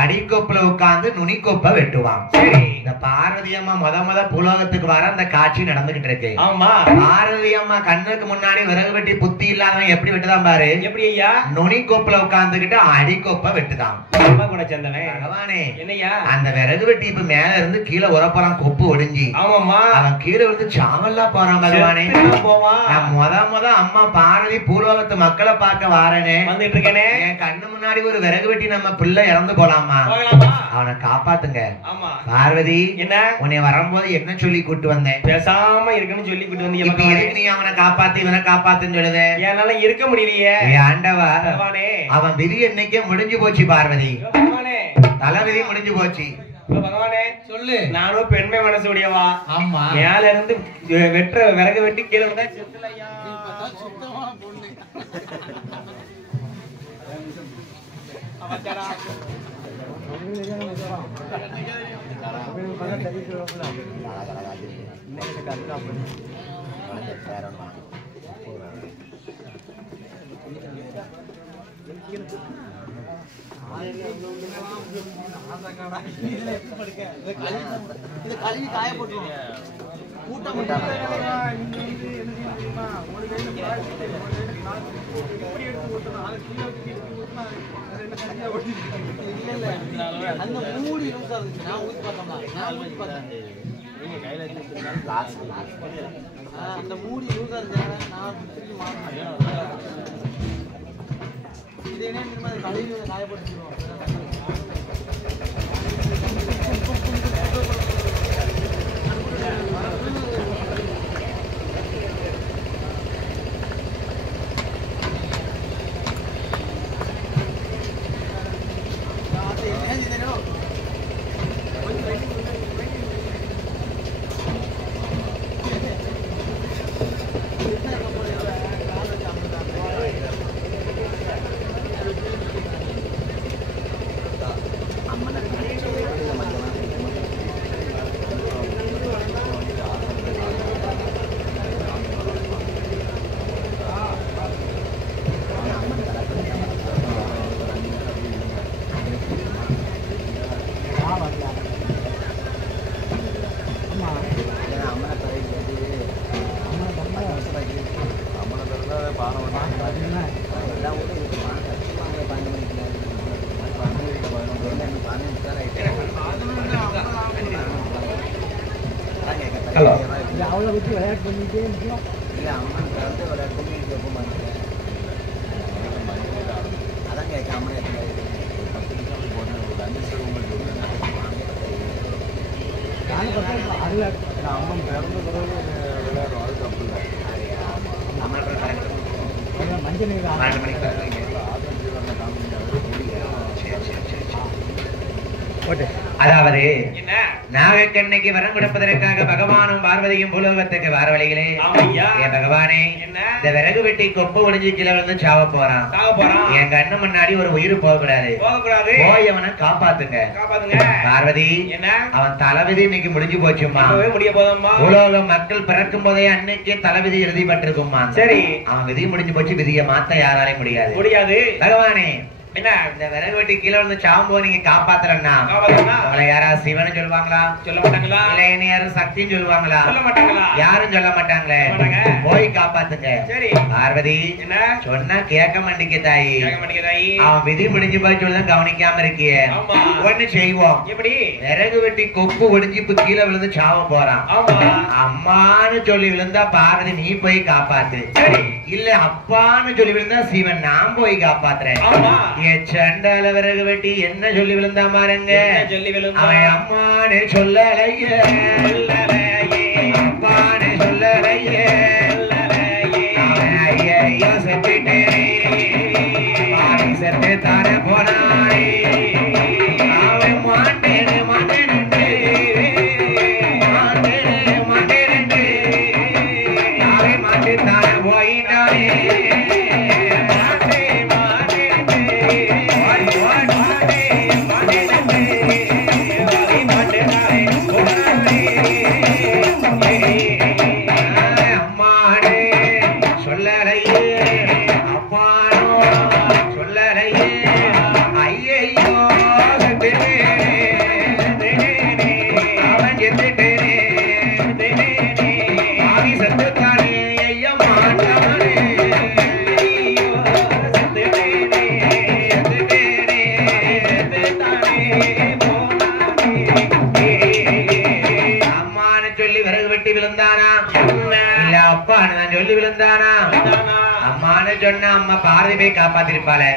அடிக்கொப்புல உட்கார்ந்து நுனி கொப்பை வெட்டுவான். சரி இந்த பார்வதி அம்மா முத புலோகத்துக்கு வர அந்த காட்சி நடந்துகிட்டு இருக்கு. ஆமா பார்வதி அம்மா கண்ணுக்கு முன்னாடி விறகு வெட்டி புத்தி இல்லாதவன் எப்படி வெட்டுதான் பாரு. எப்படி ஐயா? நுனி கொப்புல உட்கார்ந்துகிட்டு அடிக்கொப்பை வெட்டுதான். பகவானே என்னையா அந்த விறகு வெட்டி இப்ப மேல இருந்து கீழே உரப்போறான் கொப்பு ஒடிஞ்சி. ஆமாமா அவன் கீழே வந்து சாவல்லா போறான். பகவானே நான் முத அம்மா பார்வதி பூலோகத்து மக்களை பார்க்க வாரனே வந்துட்டு இருக்கேனே. என் கண்ணு முன்னாடி ஒரு விறகு வெட்டி நம்ம பிள்ளை இறந்து போலாமா? அவனை காப்பாத்துங்க. பார்வதி என்ன உன்னை வரும்போது என்ன சொல்லி கூட்டு வந்தேன்? பேசாம இருக்குன்னு சொல்லி கூட்டு வந்தீங்க. நீ அவனை காப்பாத்து இவனை காப்பாத்துன்னு சொல்லுது. என்னால இருக்க முடியலையே. ஆண்டவா அவன் விதி என்னைக்கே முடிஞ்சு போச்சு பார்வதி. தலைவிதி முடிஞ்சு போச்சு. பகவானே சொல்லு. நானும் பெண்மை மனசு உடையவா. ஆமா மேல இருந்து வெற்ற விறகு வெட்டி கீழே இருந்தா செத்துலையா. ஹலோ அவளை வச்சு விளையாட்டு பண்ணிட்டே இருக்கோம். இல்லை அம்மன் கலந்து விளையாட்டு பண்ணி எப்போ பண்ணுறேன் அதான் கேட்க அம்மன் எத்தனை 10 நிமிஷம் போனேன். ஒரு 5 நிமிஷம் உங்களுக்கு அதில் அம்மன் பிறந்த பிறகு விளையாடுறோம். அது தப்பு இல்லை. மஞ்சள் நீர் அதாவது நாகக்கண்ணைக்கு வரம் கொடுப்பதற்காக பகவானும் பார்வதியும் பூலோகத்துக்கு வார வழிகளே. பகவானே இந்த விறகு வெட்டி கொப்பு ஒடிஞ்சு கீழே வந்து சாவ போறான். என் கண்ணு முன்னாடி ஒரு உயிர் போகக்கூடாது. போய் அவனை காப்பாத்துங்க. பார்வதி அவன் தலைவிதி இன்னைக்கு முடிஞ்சு போச்சுமா. பூலோக மக்கள் பிறக்கும் போதே அன்னைக்கு தலைவிதி எழுதிப்பட்டிருக்குமா. சரி அவன் விதி முடிஞ்சு போச்சு. விதியை மாத்த யாராலையும் முடியாது. பகவானே என்ன இந்த விறகு வெட்டி கீழே வந்து சாம்போ நீங்க காப்பாத்துறா உங்களை யாராவது சிவன் சொல்லுவாங்களா? சொல்ல மாட்டாங்களா? இல்ல என்ன யாரும் சக்தின்னு சொல்லுவாங்களா? சொல்ல மாட்டாங்களா? யாரும் சொல்ல மாட்டாங்களே. போய் காப்பாத்துங்க. சரி பார்வதி என்ன சொன்னா கேட்க மாட்டேங்க தாயி. அவன் விதி முடிஞ்சு போய் சொல்லுதான் கவனிக்காம இருக்கிய. ஒண்ணு செய்வோம். எப்படி விறகு வெட்டி கொப்பு ஒடிஞ்சு இப்ப கீழே விழுந்து சாவ போறான். அம்மான்னு சொல்லி விழுந்தா பார்வதி நீ போய் காப்பாத்து. சரி இல்ல அப்பான்னு சொல்லி விழுந்தா சிவன் நான் போய் காப்பாத்துறேன். சண்டால விறகு வெட்டி என்ன சொல்லி விழுந்தா பாருங்க. அவன் அம்மானு சொல்லலையே அப்பானு சொல்லலை. சொல்லலையே ஐயோ செத்துட்டே செத்து தானே போனாரே அவன் மாட்டேன்னு தானே போயிட்டாரே சொல்லி விழுந்தானா அம்மான்னு சொன்னா அம்மா பாரதி போய் காப்பாத்திருப்பாளே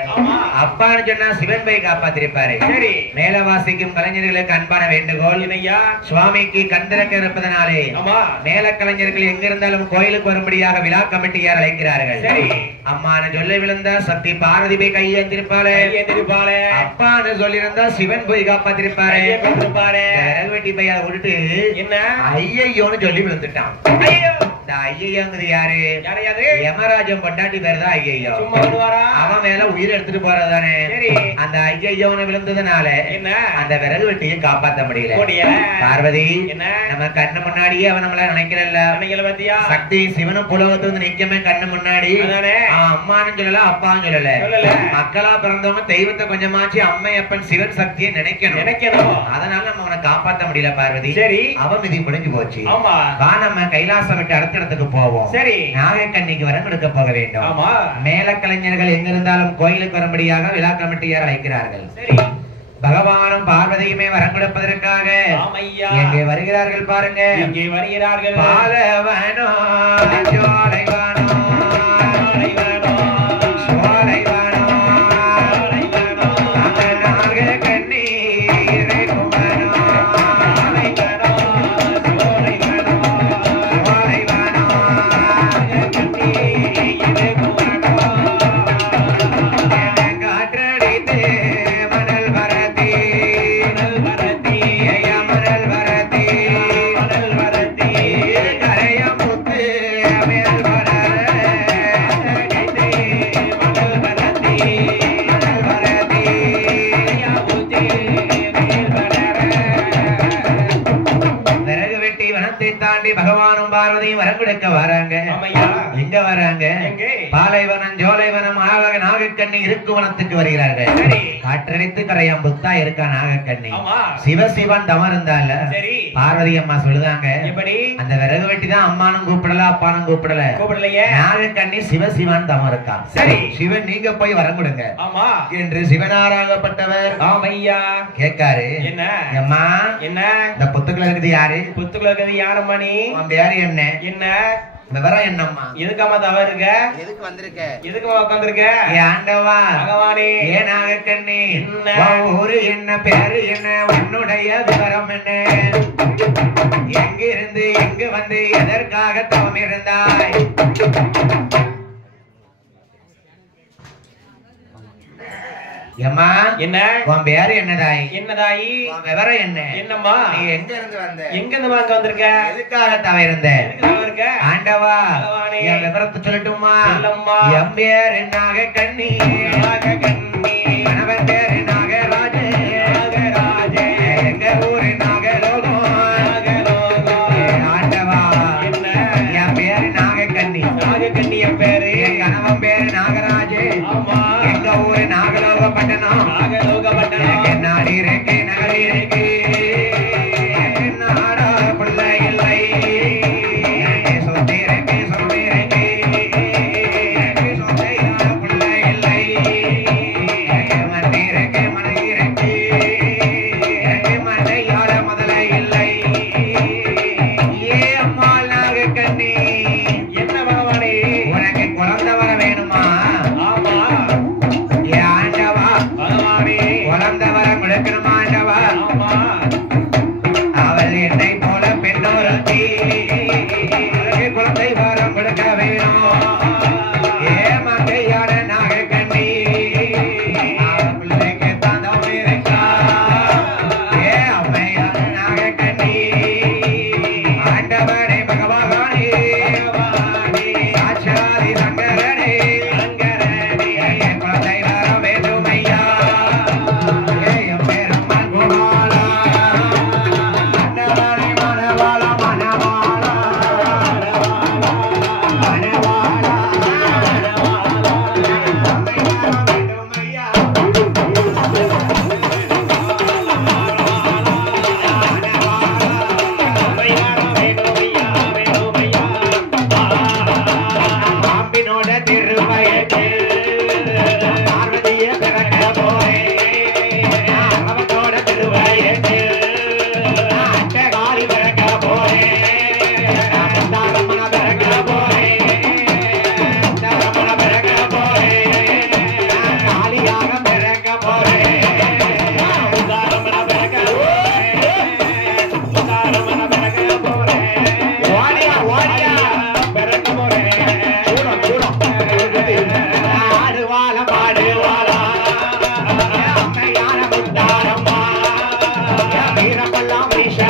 அப்பான்னு சொன்னா சிவன் போய் காப்பாத்திருப்பாரு சரி மேலவாசிக்கும் கலைஞர்களுக்கு அன்பான வேண்டுகோள் சுவாமிக்கு கண்திறக்க இருப்பதனாலே மேல கலைஞர்கள் எங்க இருந்தாலும் கோயிலுக்கு வரும்படியாக விழா கமிட்டியார் அழைக்கிறார்கள் சரி அம்மான்னு சொல்லி விழுந்தா சக்தி பாரதி போய் கையேந்திருப்பாளே அப்பான்னு சொல்லியிருந்தா சிவன் போய் காப்பாத்திருப்பாரு வெட்டி பையா விட்டுட்டு என்ன ஐயோன்னு சொல்லி விழுந்துட்டான் ஐயங்கிறது யாரு யமராஜன் பொண்டாட்டி பேர் தான் ஐயோ அவன் மேல உயிர் எடுத்துட்டு போறதுதானே அந்த ஐயோன்னு விழுந்ததுனால அந்த விறகு வெட்டியை காப்பாற்ற முடியல பார்வதி நம்ம கண்ணு முன்னாடியே அவன் நம்மள நினைக்கிறல்ல சக்தி சிவனும் புலகத்து வந்து நிக்கமே கண்ணு முன்னாடி அம்மான்னு சொல்லல அப்பான்னு சொல்லல மக்களா பிறந்தவங்க தெய்வத்தை கொஞ்சமாச்சு அம்மை அப்பன் சிவன் சக்தியை நினைக்கணும் அதனால நம்ம அவனை காப்பாற்ற முடியல பார்வதி சரி அவன் விதி முடிஞ்சு போச்சு நம்ம கைலாசம் விட்டு அடுத்த இடத்துக்கு போவோம் சரி நாகக்கண்ணிக்கு வரம் கொடுக்க போக வேண்டும் மேல கலைஞர்கள் எங்க இருந்தாலும் கோயிலுக்கு வரும்படியாக விழா கமிட்டியார் அழைக்கிறார்கள் சரி பகவானும் பார்வதியுமே வரம் கொடுப்பதற்காக எங்கே வருகிறார்கள் பாருங்க எங்கே வருகிறார்கள் பாலவனோ ஜோலைவனோ பகவானும் பார்வதியும் வரம் கொடுக்க வராங்க எங்க வராங்க பாலைவனம் ஜோலைவனம் நாகக்கண்ணி இருக்கு வனத்துக்கு வருகிறார்கள் காற்றடித்து கரையம் புத்தா இருக்கா நாகக்கண்ணி சிவசிவன் தவம் இருந்தால பார்வதி அம்மா சொல்லுதாங்க அந்த விறகு வெட்டி தான் அம்மானும் கூப்பிடல அப்பானும் கூப்பிடல நாகக்கண்ணி சிவசிவன் தவம் இருக்கா சரி சிவன் நீங்க போய் வரம் கொடுங்க என்று சிவனாராகப்பட்டவர் கேட்காரு அம்மா என்ன இந்த புத்துக்குள்ள இருக்குது யாரு புத்துக்குள்ள இருக்குது யாரம்மா நீ பேரு என்ன என்ன விவரம் என்னம்மா எதுக்காம தவறு இருக்க எதுக்கு வந்திருக்க எதுக்கு உட்கார்ந்திருக்க ஆண்டவா பகவானே ஏன் நாகக்கண்ணி ஊரு என்ன பேரு என்ன உன்னுடைய விவரம் என்ன எங்கிருந்து எங்கு வந்து எதற்காக தவம் இருந்தாய் ஏம்மா என்ன உன் பேரு என்னதாய் என்னதாயி உன் விவரம் என்ன என்னம்மா நீ எங்க இருந்து வந்த எங்க இருந்து வாங்க வந்திருக்க எதுக்காக தவ இருந்த ஆண்டவா என் விவரத்தை சொல்லட்டுமா என் பேரு நாகக்கண்ணி கணவன் பேரு நாகராஜ எங்க ஊரு நாகலோகம் ஆண்டவா என் பேரு நாகக்கண்ணி என் பேரு என் கணவன் பேரு நாகராஜ எங்க ஊரு நாகலோகப்பட்டணம் நாடி இருக்கு நகரி இருக்கு நாடா பிள்ளை இல்லை சொத்தி இருக்கு சொத்தி இருக்கு சொத்தை பிள்ளை இல்லை வீரமல்லா மனிஷா